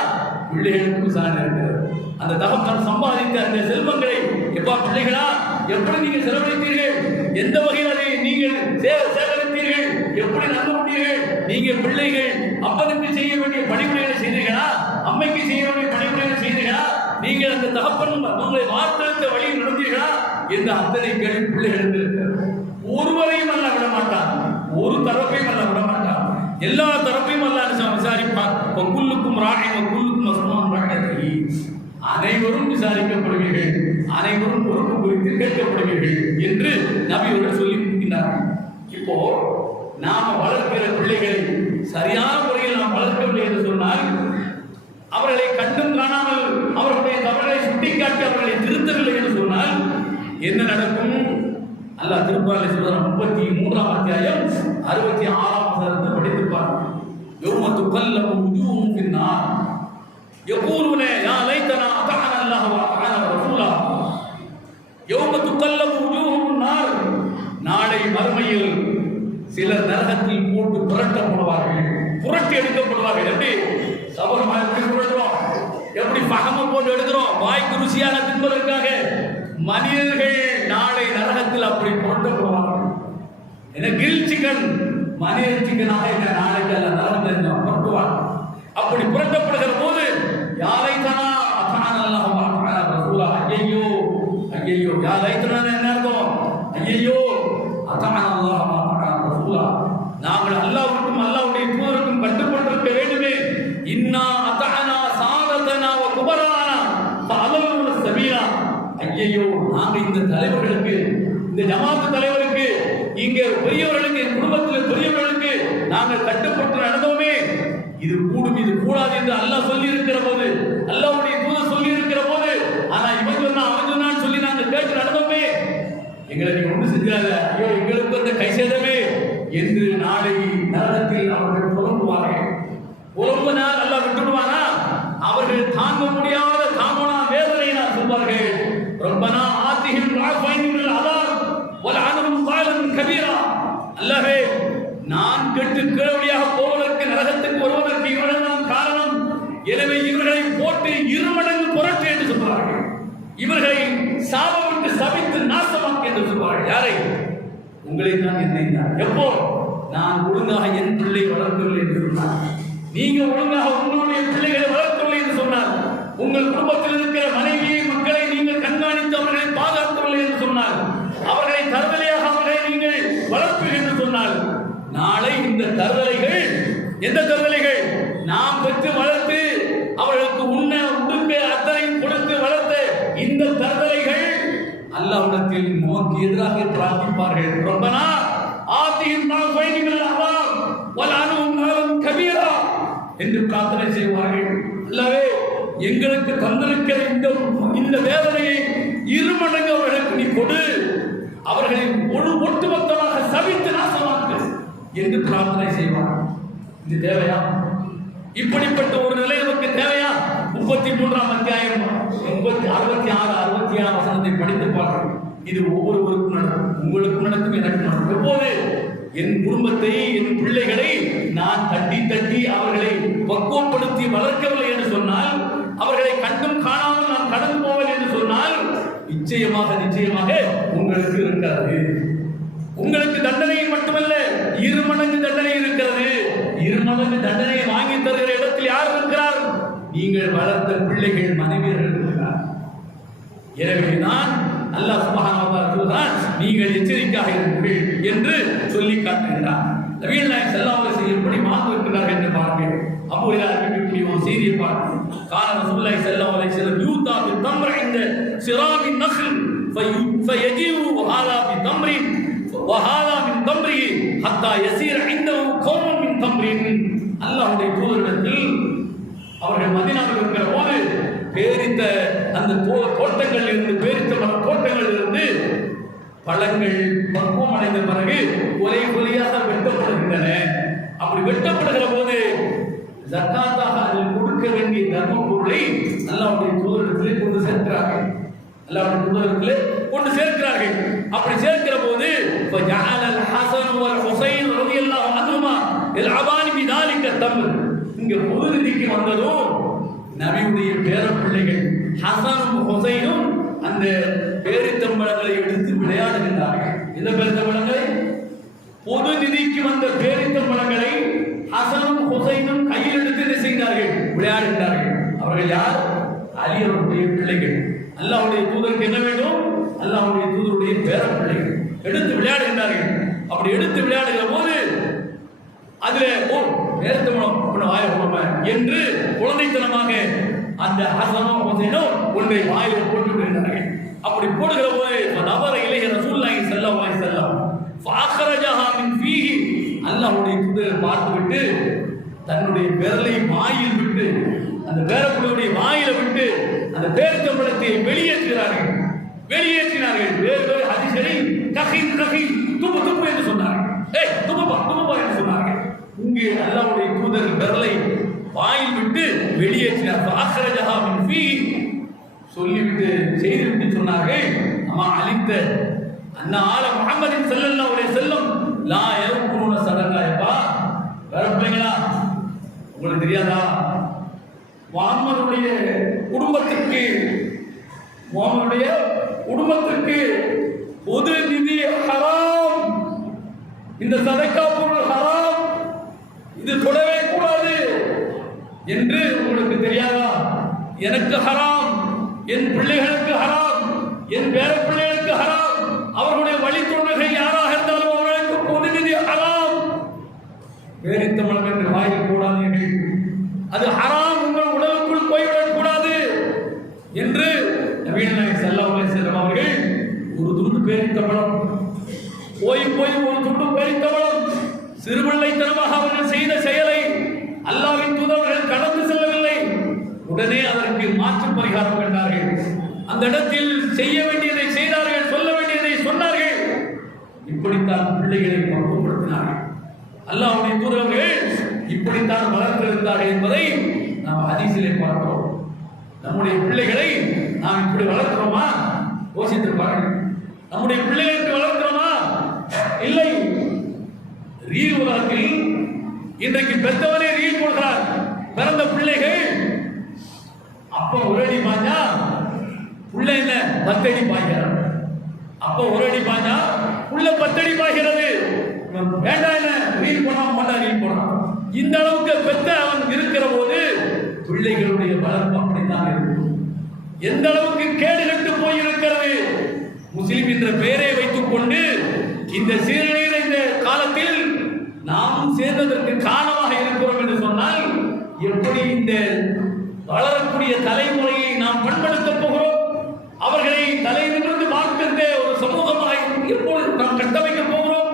பிள்ளைகளுக்கு விசாரணை இருக்கிறது. அந்த தகப்பன் சம்பாதித்த அந்த செல்வங்களை எப்பா பிள்ளைகளா எப்படி நீங்க செலவழித்தீர்கள், எந்த வகையில் அதை நீங்கள் சேகரித்தீர்கள், எப்படி நம்புகிறீர்கள், நீங்க பிள்ளைகள் அப்பனுக்கு செய்ய வேண்டிய பணிமுறைகளை செய்தீர்களா, அம்மைக்கு செய்ய வேண்டிய பணிமுறைகளை செய்தீர்களா, நீங்கள் அந்த தகப்பன் உங்களை வார்த்தெடுத்த வழியில் நடந்தீர்களா என்ற அத்தனை கேள்வி பிள்ளைகளுக்கு இருக்கிறது. ஒருவரையும் அல்ல விட மாட்டான், ஒரு தரப்பையும் அல்ல விட மாட்டான், எல்லா தரப்பையும் அல்ல விசாரிப்பான். குல்லுக்கும் ராஹிம் குல்லுக்கும் மஸ்மூன் ரஹ்மதி. அனைவரும் விசாரிக்கப்படுவீர்கள், அனைவரும் பொறுப்பு குறித்து கேட்கப்படுவீர்கள் என்று நபி அவர்கள் சொல்லி இருக்கின்றார்கள். இப்போ நாம வளர்க்கிற பிள்ளைகளை சரியான முறையில் நாம் வளர்க்கவில்லை என்று சொன்னால், அவர்களை கண்டும் காணாமல் அவர்களுடைய தவறுகளை சுட்டிக்காட்டி அவர்களை திருத்தவில்லை என்று சொன்னால் என்ன நடக்கும்? அல்லாஹ் திருக்குர்ஆனில் சொல்றான், 33ஆம் அத்தியாயம் 66ஆம் வசனத்தை படித்திருப்பார். யௌம துகல்லபு wujuhum ஃபின்-நார் யகூலுன யா லைத்தனா அத்தஅனா அல்லாஹ் வ அத்தஅனா ரசூலா. யௌம துகல்லபு wujuhum ஃபின்-நார். நாளை மறுமையில் சிலர் நரகத்தில் போட்டு புரட்டப்படுவார்கள், புரட்டி எடுக்கப்படுவார்கள். எப்படி சபரமாக எப்படி புரட்டுறோம், எப்படி பகம போட்டு எடுக்கிறோம் வாய்க்கு ருசியான தின்பதற்காக, மனிதர்கள் நாளை நரகத்தில் அப்படி புரட்டப்படுவார்கள். என்ன கிரில் சிக்கன், மனித சிக்கனாக என்ன நாளைக்கு அல்ல நரகத்தில் புரட்டுவார். அப்படி புரட்டப்படுகிற போது யாரை தானா அத்தான அல்லாஹ் வ அத்தான ரசூலா. ஐயோ ஐயோ, யாரை தானா என்ன அர்த்தம்? ஐயோ அத்தான அல்லாஹ் வ அத்தான ரசூலா, நாங்கள் அல்லாஹ்வுக்கும் அல்லாஹ்வுடைய தூதருக்கும் கட்டுப்பட்டிருக்க வேண்டுமே. இன்னா அத்தானா சாததனா வ குபரானா ஃபஅலு சபீலா. ஐயோ, நாங்கள் இந்த தலைவர்களுக்கு, இந்த ஜமாத் தலைவருக்கு, இங்கே பெரியவர்களுக்கு, என் குடும்பத்தில் பெரியவர்களுக்கு நாங்கள் கட்டுப்பட்டு நடந்தோமே, இது கூடும் இது கூடாது என்று அல்லாஹ் சொல்லி இருக்கிற போது, அல்லாஹ்வுடைய தூதர் சொல்லி இருக்கிற போது, ஆனா இவன் சொன்னா அவன் சொன்னான்னு சொல்லி நாங்கள் கேட்டு நடந்தோமே, எங்களை நீங்க ஒன்று செஞ்சாங்க, ஐயோ எங்களுக்கு அந்த கை சேதமே என்று நாளை நரகத்தில் அவர்கள் புலம்புவார்கள். புலம்புனால் அல்லாஹ் விட்டுடுவானா? அவர்கள் தாங்க முடியாத தாமனா வேதனை நான் சொல்வார்கள். ரப்பனா ஆத்திஹிம் ராஃபைன் மினல் அதாப் வல்அன்ஹும் ஸாலன் கபீரா. அல்லாஹ்வே, நான் கெட்டு கேள்வியாக போவதற்கு, நரகத்துக்கு வருவதற்கு இவர்கள் தான் காரணம். எனவே இவர்களை போட்டு இருமடங்கு புரட்டு என்று சொல்வார்கள். இவர்களை சாபமிட்டு சபித்து நாசமாக்கு என்று சொல்வார்கள். யாரை? உங்களை தான், என்னை தான். எப்போ? நான் ஒழுங்காக என் பிள்ளை வளர்க்கவில்லை என்று சொன்னார், நீங்க ஒழுங்காக உங்களுடைய பிள்ளைகளை வளர்க்கவில்லை என்று சொன்னார், உங்கள் குடும்பத்தில் இருக்கிற மனைவியை மக்களை நீங்கள் கண்காணித்து அவர்களை பாதுகாக்கவில்லை என்று சொன்னார், அவர்களை தருதலையாக அவர்களை நீங்கள் வளர்ப்பீர்கள் என்று சொன்னால், நாளை இந்த தருதலைகள், எந்த தருதலைகள்? நாம் பெற்று வளர்த்து அவர்களுக்கு உண்ண உடுக்க அத்தனையும் கொடுத்து வளர்த்த இந்த தருதலைகள் அல்லாஹ்விடத்தில் நமக்கு எதிராக பிரார்த்திப்பார்கள். ரப்பனா ஆத்திஹிம் ராஃபைன் மினல் அதாப் வல்அன்ஹும் ஸாலன் கபீரா என்று பிரார்த்தனை செய்வார்கள். அல்லாஹ்வே, எங்களுக்கு தந்திருக்கிற இந்த வேதனையை இருமடங்கு அவர்களுக்கு நீ கொடு, அவர்களை ஒட்டுமொத்தமாக சபித்து நாசமாக்கு என்று பிரார்த்தனை செய்வார். இது தேவையா? இப்படிப்பட்ட ஒரு நிலை நமக்கு தேவையா? 33ஆம் அத்தியாயம் 66 வசனத்தை படித்து பாருங்கள். இது ஒவ்வொருவருக்கும் நடக்கும், உங்களுக்கும் நடக்கும், எனக்கு நடக்கும். எப்போது என் குடும்பத்தை, என் பிள்ளைகளை நான் தட்டி தட்டி அவர்களை பக்குவப்படுத்தி வளர்க்கவில்லை என்று சொன்னால், அவர்களை கண்டும் காணாமல் நான் கடந்து போவேன் என்று சொன்னால், நிச்சயமாக உங்களுக்கு இருக்கிறது. உங்களுக்கு தண்டனை மட்டுமல்ல, 2 மடங்கு தண்டனை இருக்கிறது. 2 மடங்கு தண்டனையை வாங்கி தருகிற இடத்தில் யார் இருக்கிறார்? நீங்கள் வளர்த்த பிள்ளைகள், மனைவியர்கள் இருக்கிறார். எனவே நான் அல்லாஹ் சுப்ஹானஹு வ தஆலா சொல்றான், நீங்கள் எச்சரிக்கையாக இருங்கள் என்று சொல்லி காட்டுகிறார். நபிகள் நாயகம் ஸல்லல்லாஹு அலைஹி வஸல்லம் எப்படி மார்க் இருக்கிறார்கள் என்று பாருங்கள். அபூ ஹுரைரா அறிவிக்கக்கூடிய ஒரு செய்தியை பாருங்கள். கான ரசூலுல்லாஹி ஸல்லல்லாஹு அலைஹி வஸல்லம் யூதா பி தம்ர் இந்த சிராபி நக்ல் ஃபயஜீவு ஹாதா பி தம்ரின் வஹாதா மின் தம்ரி ஹத்தா யஸீர் இன்தஹு கௌமுன் மின் தம்ரின். அல்லாஹ்வுடைய தூதரிடத்தில் அவர்கள் மதீனாவில் இருக்கிற போது பேரித்த அந்த தோட்டங்களில் இருந்து, பேரித்த மர தோட்டங்களில் இருந்து பழங்கள் பக்குவம் அடைந்த பிறகு கொலையாக வெட்டப்படுகின்றன. அப்படி வெட்டப்படுகிற போது ஜக்காத்தாக அதில் கொடுக்க வேண்டிய தர்ம பொருளை அல்லாஹ்வுடைய தூதரிடத்திலே கொண்டு சேர்க்கிறார்கள். அல்லாஹ்வுடைய தூதரிடத்திலே கொண்டு சேர்க்கிறார்கள். அப்படி சேர்க்கிற போது فجعل الحسن والحسين رضي الله عنهما يلعبان بذلك التمر. இங்க பொது நிதிக்கு வந்ததும் நபியுடைய பேரப்பிள்ளைகள் ஹசனும் ஹுசைனும் அந்த பேரித்தம்பழங்களை எடுத்து விளையாடுகின்றார்கள். இந்த பேரித்தம்பழங்களை, பொது நிதிக்கு வந்த பேரித்தம்பழங்களை ஹசனும் ஹுசைனும் கையில் எடுத்து என்ன செய்கிறார்கள்? விளையாடுகின்றார்கள். அவர்கள் யார்? அலி அவருடைய பிள்ளைகள். அல்லாஹ்வுடைய தூதருக்கு என்ன வேண்டும்? அல்லாஹ்வுடைய தூதருடைய பேரப்பிள்ளைகள் எடுத்து விளையாடுகின்றார்கள். அப்படி எடுத்து விளையாடுகிற போது அதிலே பேரித்தம்பழம் வாயை போடும என்று குழந்தைத்தனமாக அந்த ஹசனோ ஹுசைனோ ஒன்றை வாயில் போட்டு விடுகிறார்கள். அப்படி போடுகிற போது நபர இளைய ரசூலுல்லாஹி ஸல்லல்லாஹு அலைஹி வஸல்லம் ஃபஅக்ரஜஹா மின் ஃபீஹி. அல்லாஹ்வுடைய தூதர் பார்த்துவிட்டு தன்னுடைய விரலை வாயில் விட்டு, அந்த பேரப்பிள்ளையுடைய வாயில விட்டு அந்த பேரித்தம்பழத்தை வெளியேற்றினார்கள். வேறு ஹதீஸ்களில் கஹி துப்பு என்று சொன்னார்கள். துப்புப்பா என்று சொன்னார்கள். இங்கே அல்லாஹ்வுடைய தூதர் விரலை வாயில் விட்டு வெளியேற்றினார். ஃபஅக்ரஜஹா மின் ஃபீஹி சொல்லிவிட்டு செய்துவிட்டு சொன்னார்கள், அம்மா அலித்த அன்ன ஆல முஹம்மதின் ஸல்லல்லாஹு அலைஹி வஸல்லம் லா யகுனூன சதகா. எப்பா வரப்பீங்களா? உங்களுக்கு தெரியாதா? முஹம்மதுடைய குடும்பத்திற்கு பொது நிதி ஹராம். இந்த சதகா பொருள் ஹராம், இது தொடவே கூடாது என்று உங்களுக்கு தெரியாதா? எனக்கு ஹராம், என் பிள்ளைகளுக்கு ஹராம், என் பேர பிள்ளைகளுக்கு ஹராம், அவர்களுடைய வழித்தோன்றல்கள் யாராக இருந்தாலும் அவர்களுக்கு பொது நிதி ஹராம். பேரித்தம்பழம் என்று வாயில் போடாதீர்கள், அது ஹராம், உங்கள் உடலுக்குள் போய்விடக் கூடாது என்று நபிகள் நாயகம் ஸல்லல்லாஹு அலைஹி வஸல்லம் அவர்கள் ஒரு துண்டு பேரித்தம்பழம் போய் ஒரு துண்டு பேரித்தம்பழம், சிறுபிள்ளைத்தனமாக அவர்கள் செய்த செயலை அல்லாஹ்வின் தூதர்கள் கடந்து செல்லவில்லை. உடனே அதற்கு மாற்று பரிகாரம் கண்டார்கள். அந்த இடத்தில் செய்ய வேண்டியதை செய்தார்கள், சொல்ல வேண்டியதை சொன்னார்கள். இப்படித்தான் பிள்ளைகளை பக்குவப்படுத்தினார்கள். அல்லாஹ்வுடைய தூதர்கள் இப்படித்தான் வளர்த்திருந்தார்கள் என்பதை நாம் ஹதீஸிலே பார்க்கிறோம். நம்முடைய பிள்ளைகளை நாம் இப்படி வளர்க்கிறோமா? யோசித்து பாருங்கள். நம்முடைய பிள்ளைகளுக்கு வளர்க்கிறோமா? இல்லை. ரீல் உலகத்தில் இன்றைக்கு பெற்றவரே ரீல் போடுகிறார். பிறந்த பிள்ளைகள் அப்ப ஒரு அடி பாஞ்சா புள்ள என்ன 10 அடி பாய்கிறார். அப்ப ஒரு அடி பாஞ்சா புள்ள 10 அடி பாய்கிறது. வேண்டாம், என்ன ரீல் போடாம ரீல் போடுறான். இந்த அளவுக்கு பெற்ற அவன் இருக்கிற போது பிள்ளைகளுடைய வளர்ப்பு அப்படித்தான் இருக்கும். எந்த அளவுக்கு கேடு கட்டு போயிருக்கிறது. முஸ்லிம் என்ற பெயரை வைத்துக் கொண்டு இந்த சீரழிகிற இந்த காலத்தில் நாம் சேர்ந்ததற்கு காரணமாக இருக்கிறோம் என்று சொன்னால், எப்படி இந்த வளரக்கூடிய தலைமுறையை நாம் பண்படுத்த போகிறோம்? அவர்களை தலையிலிருந்து பார்க்கின்ற ஒரு சமூகமாக எப்பொழுது நாம் கட்டமைக்க போகிறோம்?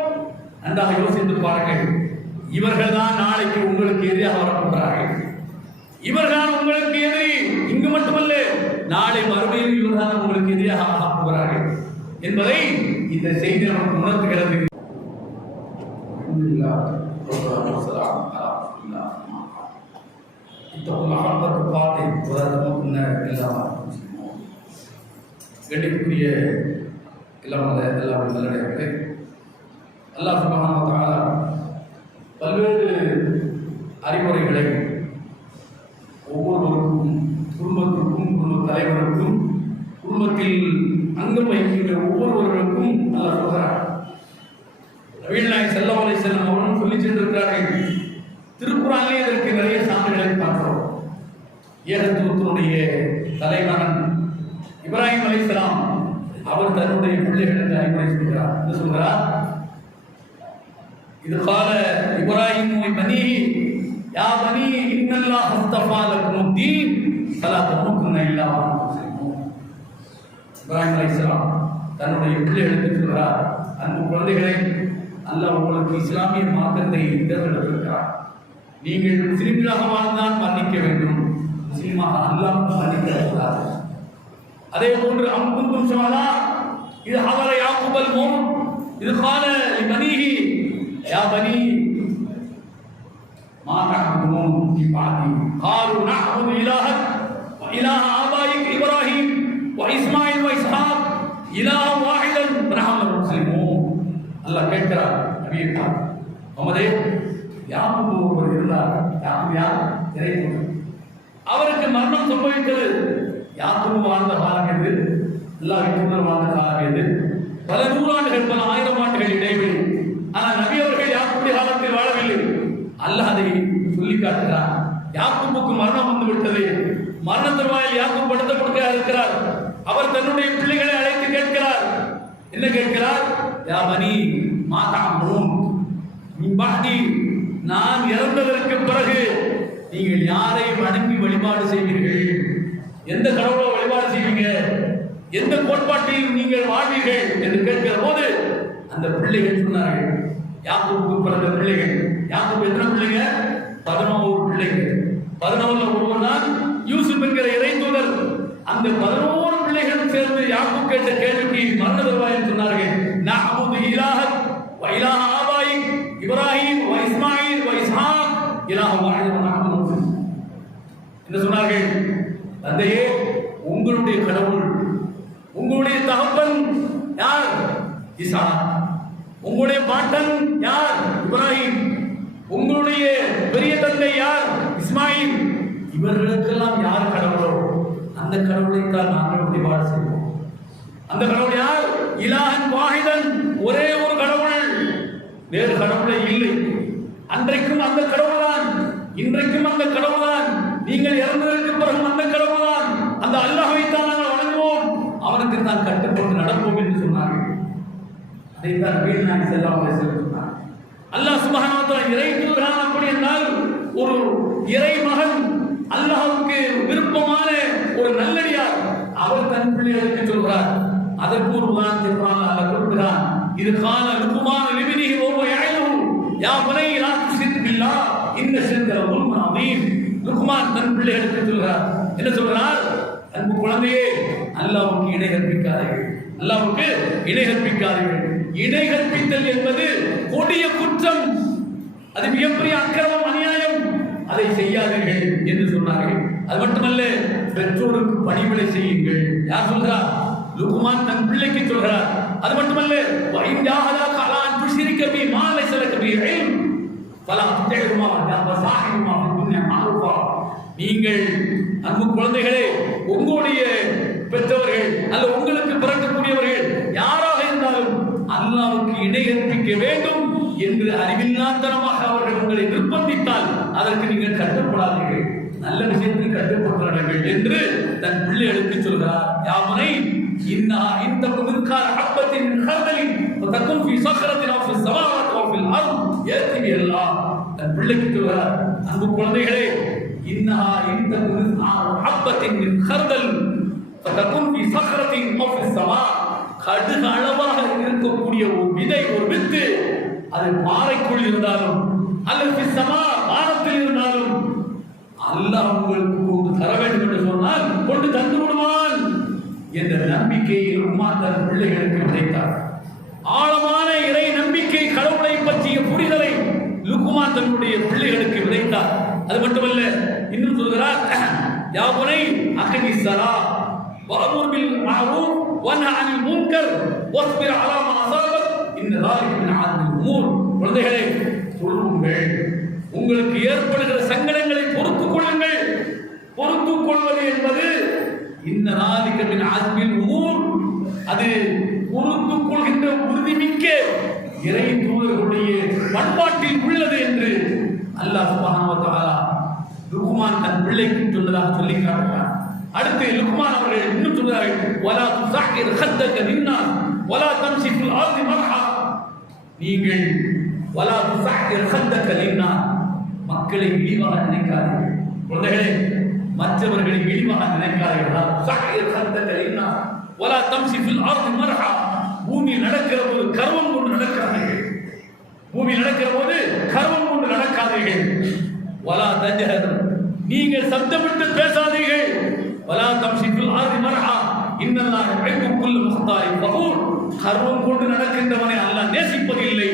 நன்றாக யோசித்து பாருங்கள். இவர்கள் தான் நாளைக்கு உங்களுக்கு எதிராக வரப்போகிறார்கள். இவர்தான் உங்களுக்கு எதிரி. இங்கு மட்டுமல்ல, நாளை மறுமையில் இவர்தான் உங்களுக்கு எதிராக ஆகப்போகிறார்கள் என்பதை இந்த செய்தி நமக்கு உணர்த்துகிறது. لله والصلاة والسلام على رسول الله. اتقوا الله حق تقاته ولا تموتن إلا وأنتم مسلمون. கண்டிப்புக்குரிய எல்லாம் நல்லடையார்களே, அல்லாஹ் சுப்ஹானஹு வ தஆலா பல்வேறு அறிவுரைகளை ஒவ்வொருவருக்கும், குடும்பத்திற்கும், குடும்ப தலைவருக்கும், குடும்பத்தில் அங்கம் வகிக்கின்ற ஒவ்வொருவருக்கும் அல்லாஹ் சொல்கிறார். நபிகள் நாயகம் ஸல்லல்லாஹு அலைஹி வஸல்லம் அவர்களும் சொல்லி சென்றிருக்கிறார்கள். திருக்குறானிலே இதற்கு நிறைய சான்றுகளை பார்க்கிறோம். ஏகத்துவத்தினுடைய தலைமகன் இப்ராஹிம் அலைஹிஸ்ஸலாம் அவர் தன்னுடைய பிள்ளைகளுக்கு அறிவுரை சொல்கிறார். என்ன சொல்கிறார்? இது கால இப்ராஹிம் பனீஹி யா பனீ இன்னல்லாஹ அஸ்தஃபா லக்கும் தீன் ஃபலா தமுத்துன்ன இல்லா வ அன்தும் முஸ்லிமூன். இப்ராஹிம் அலைஹிஸ்ஸலாம் தன்னுடைய பிள்ளைகளுக்கு சொல்கிறார், அன்பு குழந்தைகளை, அல்லாஹ் உங்களுக்கு இஸ்லாமிய மார்க்கத்தை தேர்ந்தெடுத்திருக்கிறார். நீங்கள் முஸ்லிம்களாக வாழ்ந்தால் மன்னிக்க வேண்டும், முஸ்லிமாக அல்லாமல் மன்னிக்க கூடாது. அதே போன்று அம்குந்தும் ஷுஹதா இது ஹதர யாக்கூபல் மௌத் இது கால லிபனீஹி யா பனீ மா தஅபுதூன் ஃபீ பாதி காலு நஅபுது இலாஹக் வ இலாஹ ஆபாயிக் இப்ராஹிம் வ இஸ்மாயில் வ இஸ்ஹாக் இலாஹ வாஹிதன் வ நஹ்னு முஸ்லிமூன். அல்லாஹ் கேட்கிறார் நபியே, முஹம்மதே, யாக்கூப் ஒருவர் இருந்தார். யாக்கூப் யார்? இறைவன். அவருக்கு மரணம் சம்பவித்தது. யாக்கூப் வாழ்ந்த காலம் எது? அல்லாஹ்வின் தூதர் வாழ்ந்த காலம் எது? பல நூறாண்டுகள், பல ஆயிரம் ஆண்டுகள் இடைவெளி. ஆனால் நபி அவர்கள் யாக்கூபுடைய காலத்தில் வாழவில்லை. அல்லாஹ் அதை சொல்லி காட்டுகிறார். யாக்கூபுக்கு மரணம் வந்து விட்டது. மரண தருவாயில் யாக்கூப் படுத்தப்படுத்த இருக்கிறார். அவர் தன்னுடைய பிள்ளைகளை அழைத்து கேட்கிறார். என்ன கேட்கிறார்? யா பனீ மா தஅபுதூன் மின் பஅதி, நான் இறந்ததற்கு பிறகு நீங்கள் யாரை வணங்கி வழிபாடு செய்வீர்கள்? எந்த கடவுளை வழிபாடு செய்வீங்க? எந்த கோட்பாட்டில் நீங்கள் வாழ்வீர்கள் என்று கேட்கிற போது அந்த பிள்ளைகள் சொன்னார்கள், யாக்கூபுக்கு பிறந்த பிள்ளைகள். யாக்கூப் எத்தனை பிள்ளைங்க? 11 பிள்ளைகள். 11ல ஒருவர் தான் யூசுப் என்கிற இறை தூதர். அந்த 11 பிள்ளைகளும் சேர்ந்து யாக்கூப் கேட்ட கேள்விக்கு மரண தருவாயில் சொன்னார்கள், நஅபுது இலாஹக் வ இலாஹ ஆபாயிக் இப்ராஹிம் வ இஸ்மாயில் வ இஸ்ஹாக் இலாஹ வாஹித் வ நஹ்னு முஸ்லிமூன். என்ன சொன்னார்கள்? தந்தையே, உங்களுடைய கடவுள், உங்களுடைய தகப்பன் யார்? இஸ்ஹாக். உங்களுடைய பாட்டன் யார்? இப்ராஹிம். உங்களுடைய பெரிய தந்தை யார்? இஸ்மாயில். இவர்களுக்கெல்லாம் யார் கடவுளோ அந்த கடவுளை தான் நாங்கள் வழிபாடு செய்வோம். அந்த கடவுள் யார்? இலாஹன் வாஹிதன், ஒரே ஒரு கடவுள், வேறு கடவுளே இல்லை. அன்றைக்கும் அந்த கடவுள் தான், இன்றைக்கும் அந்த கடவுள் தான், நீங்கள் இறந்ததற்கு பிறகு அந்த கடவுள் தான், அந்த அல்லாஹ்வை தான் நாங்கள் வணங்குவோம், அவனுக்கு தான் கட்டுப்பட்டு நடப்போம் என்று சொன்னார்கள். அதைத்தான் நபிகள் நாயகம் ஸல்லல்லாஹு அலைஹி வஸல்லம் சொன்னார். அல்லாஹ் சுப்ஹானஹு வ தஆலா இறை தூதரான அப்படி என்றால் ஒரு இறை மகன், அல்லாஹ்வுக்கு விருப்பமான ஒரு நல்லடியார், அவர் தன் பிள்ளைகளுக்கு சொல்கிறார். அதற்கு ஒரு உதாரணத்தை அல்லாஹ் கொடுக்கிறார். இது கால லுக்மான் லிப்னிஹி வ ஹுவ யஅலுஹு யா புனைய லா துஷ்ரிக் பில்லாஹ் இன்ன ஷிர்க லظுல்முன் அதீம். லுக்மான் தன் பிள்ளைகளுக்கு சொல்கிறார். என்ன சொல்கிறார்? அன்பு குழந்தையே, அல்லாஹ்வுக்கு இணை கற்பிக்காதீர்கள், அல்லாஹ்வுக்கு இணை கற்பிக்காதீர்கள். இணை கற்பித்தல் என்பது கொடிய குற்றம், அது மிகப்பெரிய அக்கிரமம், அநியாயம், அதை செய்யாதீர்கள் என்று சொன்னார்கள். அது மட்டுமல்ல, பெற்றோருக்கு பணிவிடை செய்யுங்கள். யார் சொல்கிறார்? லுக்மான் தன் பிள்ளைக்கு சொல்கிறார். அது மட்டுமல்ல, வஇன் ஜாஹதாக அலா அன் துஷ்ரிக பி மா லைஸ லக பிஹி இல்ம் ஃபலா துதிஹுமா வ ஸாஹிபுமா ஃபித் துன்யா மஅரூஃபா. நீங்கள் அன்பு குழந்தைகளே, உங்களுடைய பெற்றவர்கள் அல்ல உங்களுக்கு பிறக்கக்கூடியவர்கள் யாராக இருந்தாலும் அல்லாஹ்வுக்கு இணை கற்பிக்க வேண்டும் என்று அறிவில்லாத்தனமாக அவர்கள் உங்களை நிர்பந்தித்தால் அதற்கு நீங்கள் கட்டுப்படாதீர்கள், நல்ல விஷயத்தில் கட்டுப்படுகிறார்கள் என்று தன் பிள்ளைகளுக்கு சொல்கிறார். யாமுனை இன்னா இன்தகு மின்கால் ஹப்பத்தின் மின் ஹர்தலின் ஃபதகுன் ஃபீ ஸக்ரத்தின் அவ் ஃபிஸ் ஸமாவாத்தி அவ் ஃபில் அர்த் யஅதி பில்லாஹ். தன் பிள்ளைக்கு சொல்கிறார், அன்பு குழந்தைகளே, இன்னா இன்தகு மின்கால் ஹப்பத்தின் மின் ஹர்தல் ஃபதகுன் ஃபீ ஸக்ரத்தின் அவ் ஃபிஸ் ஸமா. கடுகு அளவாக இருக்கக்கூடிய ஒரு விதை, ஒரு வித்து, அது பாறைக்குள் இருந்தாலும் அல்லது ஃபிஸ் ஸமா வானத்தில் இருந்தாலும் அல்லாஹ் உங்களுக்கு கொண்டு தர வேண்டும் என்று சொன்னால் கொண்டு தந்து விடுவான் என்ற நம்பிக்கையை லுக்மான் தன் பிள்ளைகளுக்கு விதைத்தார். ஆழமான இறை நம்பிக்கை, கடவுளை பற்றிய புரிதலை லுக்மான் தன்னுடைய பிள்ளைகளுக்கு விதைத்தார். அது மட்டுமல்ல, இன்னும் சொல்கிறார், யா புனை அகிமி ஸலா வஅமுர் பில் மஅரூஃப் வன்ஹ அனில் முன்கர் வஸ்பிர் அலா மா அஸாபக் இன்ன ذلك மின் ஆஸில் உமூர். குழந்தைகளே, சொல்லுங்கள், உங்களுக்கு ஏற்படுகிற சங்கடங்களை பொறுத்துக் கொள்ளுங்கள். பொறுத்துக் கொள்வது என்பது இன்ன ذلك மின் ஆஸில் உமூர், அது பொறுத்துக் கொள்கின்ற உறுதிமிக்க இறை தூதர்களுடைய பண்பாட்டில் உள்ளது என்று அல்லாஹ் சுப்ஹானஹு வ தஆலா லுக்மான் தன் பிள்ளைக்கு சொன்னதாக சொல்லி காட்டுகிறார். அடுத்து லுக்மான் அவர்கள் இன்னும் சொல்கிறார்கள், வலா துஸஹிர் ஹத்தக லின்னாஸ் வலா தம்ஷி ஃபில் அர்தி மர்ஹா. நீங்கள் வலா துஸஹிர் ஹத்தக லின்னாஸ், மக்களை இழிவாக நினைக்காதீர்கள். குழந்தைகளே, மற்றவர்களை இழிவாக நினைக்காதீர்கள். துஸஹிர் ஹத்தக லின்னாஸ் வலா தம்ஷி ஃபில் அர்தி மர்ஹா. பூமியில் நடக்கிற போது கர்வம் கொண்டு நடக்காதீர்கள். பூமியில் நடக்கிற போது கர்வம் கொண்டு நடக்காதீர்கள். வலா தஜஹர், நீங்கள் சப்தமிட்டு பேசாதீர்கள். வலா தம்ஷி ஃபில் அர்தி மர்ஹா இன்னல்லாஹ யுஹிப்பு குல்ல முக்தாரின் ஃபகூர். கர்வம் கொண்டு நடக்கின்றவனை அல்லாஹ் நேசிப்பதில்லை.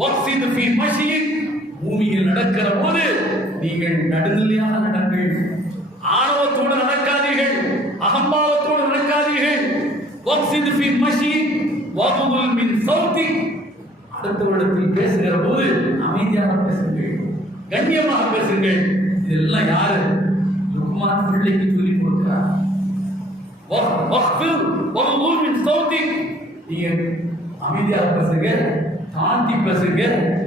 வக்ஸித் ஃபீ மஷீக், பூமியில் நடக்கிற போது நீங்கள் நடுநிலையாக நடங்கள். ஆணவத்தோடு நடக்காதீர்கள், அகம்பாவத்தோடு நடக்காதீர்கள். வக்ஸித் ஃபீ மஷீக் வகுல் மின் சௌத்திக், அடுத்தவரிடத்தில் பேசுகிற போது அமைதியாக பேசுங்கள், கண்ணியமாக பேசுங்கள். இதெல்லாம் யாரு? லுக்மான் பிள்ளைக்கு சொல்லிக் கொடுக்கிறார். வகுல் மின் சௌத்திக், நீங்க அமைதியாக பேசுங்க, தாண்டி பேசுங்க,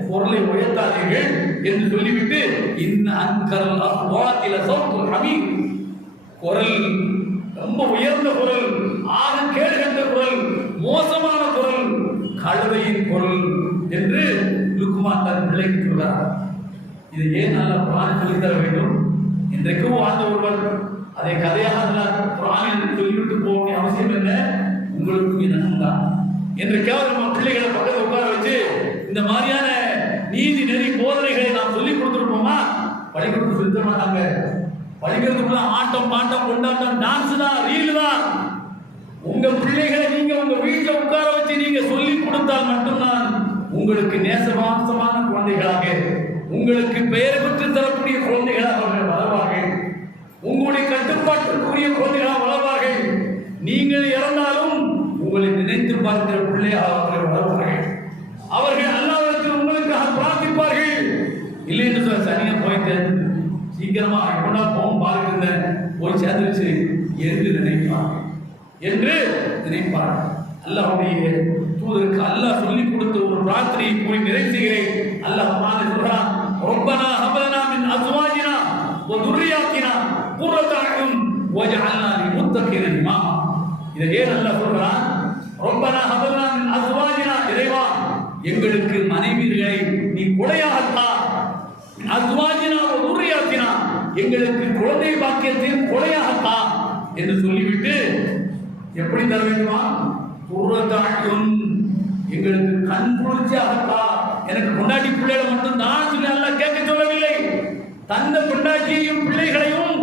குரலை உயர்த்தாதீர்கள் என்று சொல்லிவிட்டு இன்ன அன்கரல் அஸ்வாத்தில சௌத்துல் ஹமீர், குரல் ரொம்ப உயர்ந்த குரல், ஆக கேடுகட்ட குரல், மோசமான குரல் கழுதையின் குரல் என்று லுக்மான் தன் பிள்ளைக்கு சொல்கிறார். இதை ஏன் நல்ல குர்ஆன் சொல்லித் தர வேண்டும்? இன்றைக்கும் வாழ்ந்த ஒருவர் அதை கதையாக குர்ஆனில் சொல்லிவிட்டு போக வேண்டிய அவசியம் என்ன? உங்களுக்கும் இது நன்மைதான். என்றைக்காவது நம்ம பிள்ளைகளை பக்கத்தில் உட்கார வச்சு இந்த மாதிரியான நீதி நெறி போதனைகளை நாம் சொல்லிக் கொடுத்துருப்போமா? பள்ளிக்கூடத்தில் சொல்லித் தர மாட்டாங்க. பள்ளிக்கூடத்துக்குள்ள ஆட்டம் பாட்டம் கொண்டாட்டம் டான்ஸ் தான், ரீல் தான். உங்க பிள்ளைகளை நீங்க உங்க வீட்டில் உட்கார வச்சு நீங்க சொல்லி கொடுத்தால் மட்டும்தான் உங்களுக்கு நேசவாசமான குழந்தைகளாக, உங்களுக்கு பெயர் பெற்று தரக்கூடிய குழந்தைகளாக அவர்கள் வளர்வார்கள். உங்களுடைய கட்டுப்பாட்டுக்குரிய குழந்தைகளாக வளர்வார்கள். நீங்கள் இறந்தாலும் உங்களை நினைத்து பார்க்கிற பிள்ளையாக அவர்கள் வளர்வார்கள். அவர்கள் அல்லாஹ்விடத்தில் உங்களுக்காக பிரார்த்திப்பார்கள். இல்லை என்று சொல்ல சனியா போயிட்டு சீக்கிரமா எப்படா போகும் பாருங்க, போய் சேர்ந்துருச்சு என்று நினைப்பார். அல்லாஹ்வுடைய தூதருக்கு அல்லாஹ் சொல்லிக் கொடுத்த ஒரு பிரார்த்தனையை கூறி நிறைவு செய்கிறேன். அல்லாஹ் குர்ஆனில் சொல்றான், ரப்பனா ஹப் லனா மின் அஸ்வாஜினா வ துர்ரியாத்தினா குர்ரத அயுன் வஜஅல்னா லில் முத்தகீன இமாமா. இதை ஏன் அல்லாஹ் சொல்றான்? ரப்பனா ஹப் லனா மின் அஸ்வாஜினா, இறைவா எங்களுக்கு மனைவிகளை நீ கொடையாக தா, அஸ்வாஜினா வ துர்ரியாத்தினா எங்களுக்கு குழந்தை பாக்கியத்தையும் கொடையாக தா என்று சொல்லிவிட்டு எப்படி தர வேண்டுமா? குர்ரத அயுன், எங்களுக்கு கண் குளிர்ச்சியாக தா. எனக்கு பொண்டாட்டி பிள்ளைகளை மட்டும் தான் சொல்லி அல்லாஹ் கேட்க சொல்லவில்லை. தந்த பொண்டாட்டியையும் பிள்ளைகளையும்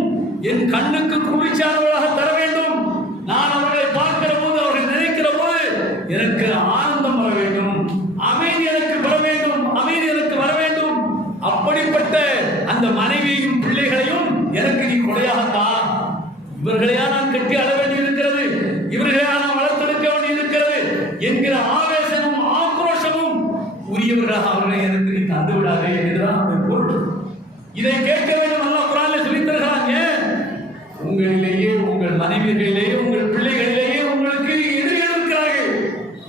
என் கண்ணுக்கு குளிர்ச்சியானவர்களாக தர வேண்டும். நான் அவர்களை பார்க்கிற போது, அவர்கள் நினைக்கிற போது எனக்கு ஆனந்தம் வர வேண்டும், அமைதி எனக்கு வர வேண்டும், அமைதி எனக்கு வர வேண்டும். அப்படிப்பட்ட அந்த மனைவியையும் பிள்ளைகளையும் எனக்கு நீ கொடையாகத்தா. இவர்களையா நான் கட்டி அழ வேண்டி இருக்கிறது, இவர்களையா நான் வளர்த்தெடுக்க வேண்டி இருக்கிறது என்கிற ஆவேசமும் ஆக்ரோஷமும் உரியவர்களாக அவர்களை எனக்கு நீ தந்து விடாதே என்றுதான் அந்த பொருள். இதை கேட்க வேண்டும். அல்லாஹ் குர்ஆனில் சொல்லித் தருகிறான். ஏன்? உங்களிலேயே, உங்கள் மனைவிகளிலேயே, உங்கள் பிள்ளைகளிலேயே உங்களுக்கு எதிரிகள் இருக்கிறார்கள்.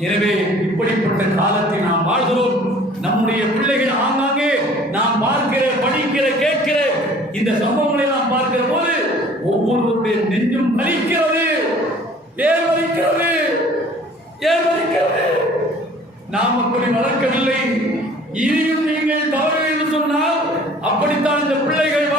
எனவே இப்படிப்பட்ட காலத்தில் நாம் வாழ்கிறோம். நம்முடைய பிள்ளைகள் ஆங்காங்கே நாம் பார்க்கிற, படிக்கிற, கேட்கிற இந்த சம்பவங்களை நாம் பார்க்கிற போது ஒவ்வொருவருடைய நெஞ்சும் வலிக்கிறது. ஏன் வலிக்கிறது? ஏன் வலிக்கிறது? நாம் அப்படி வளர்க்கவில்லை. இனியும் நீங்கள் தவறு என்று சொன்னால் அப்படித்தான் இந்த பிள்ளைகள்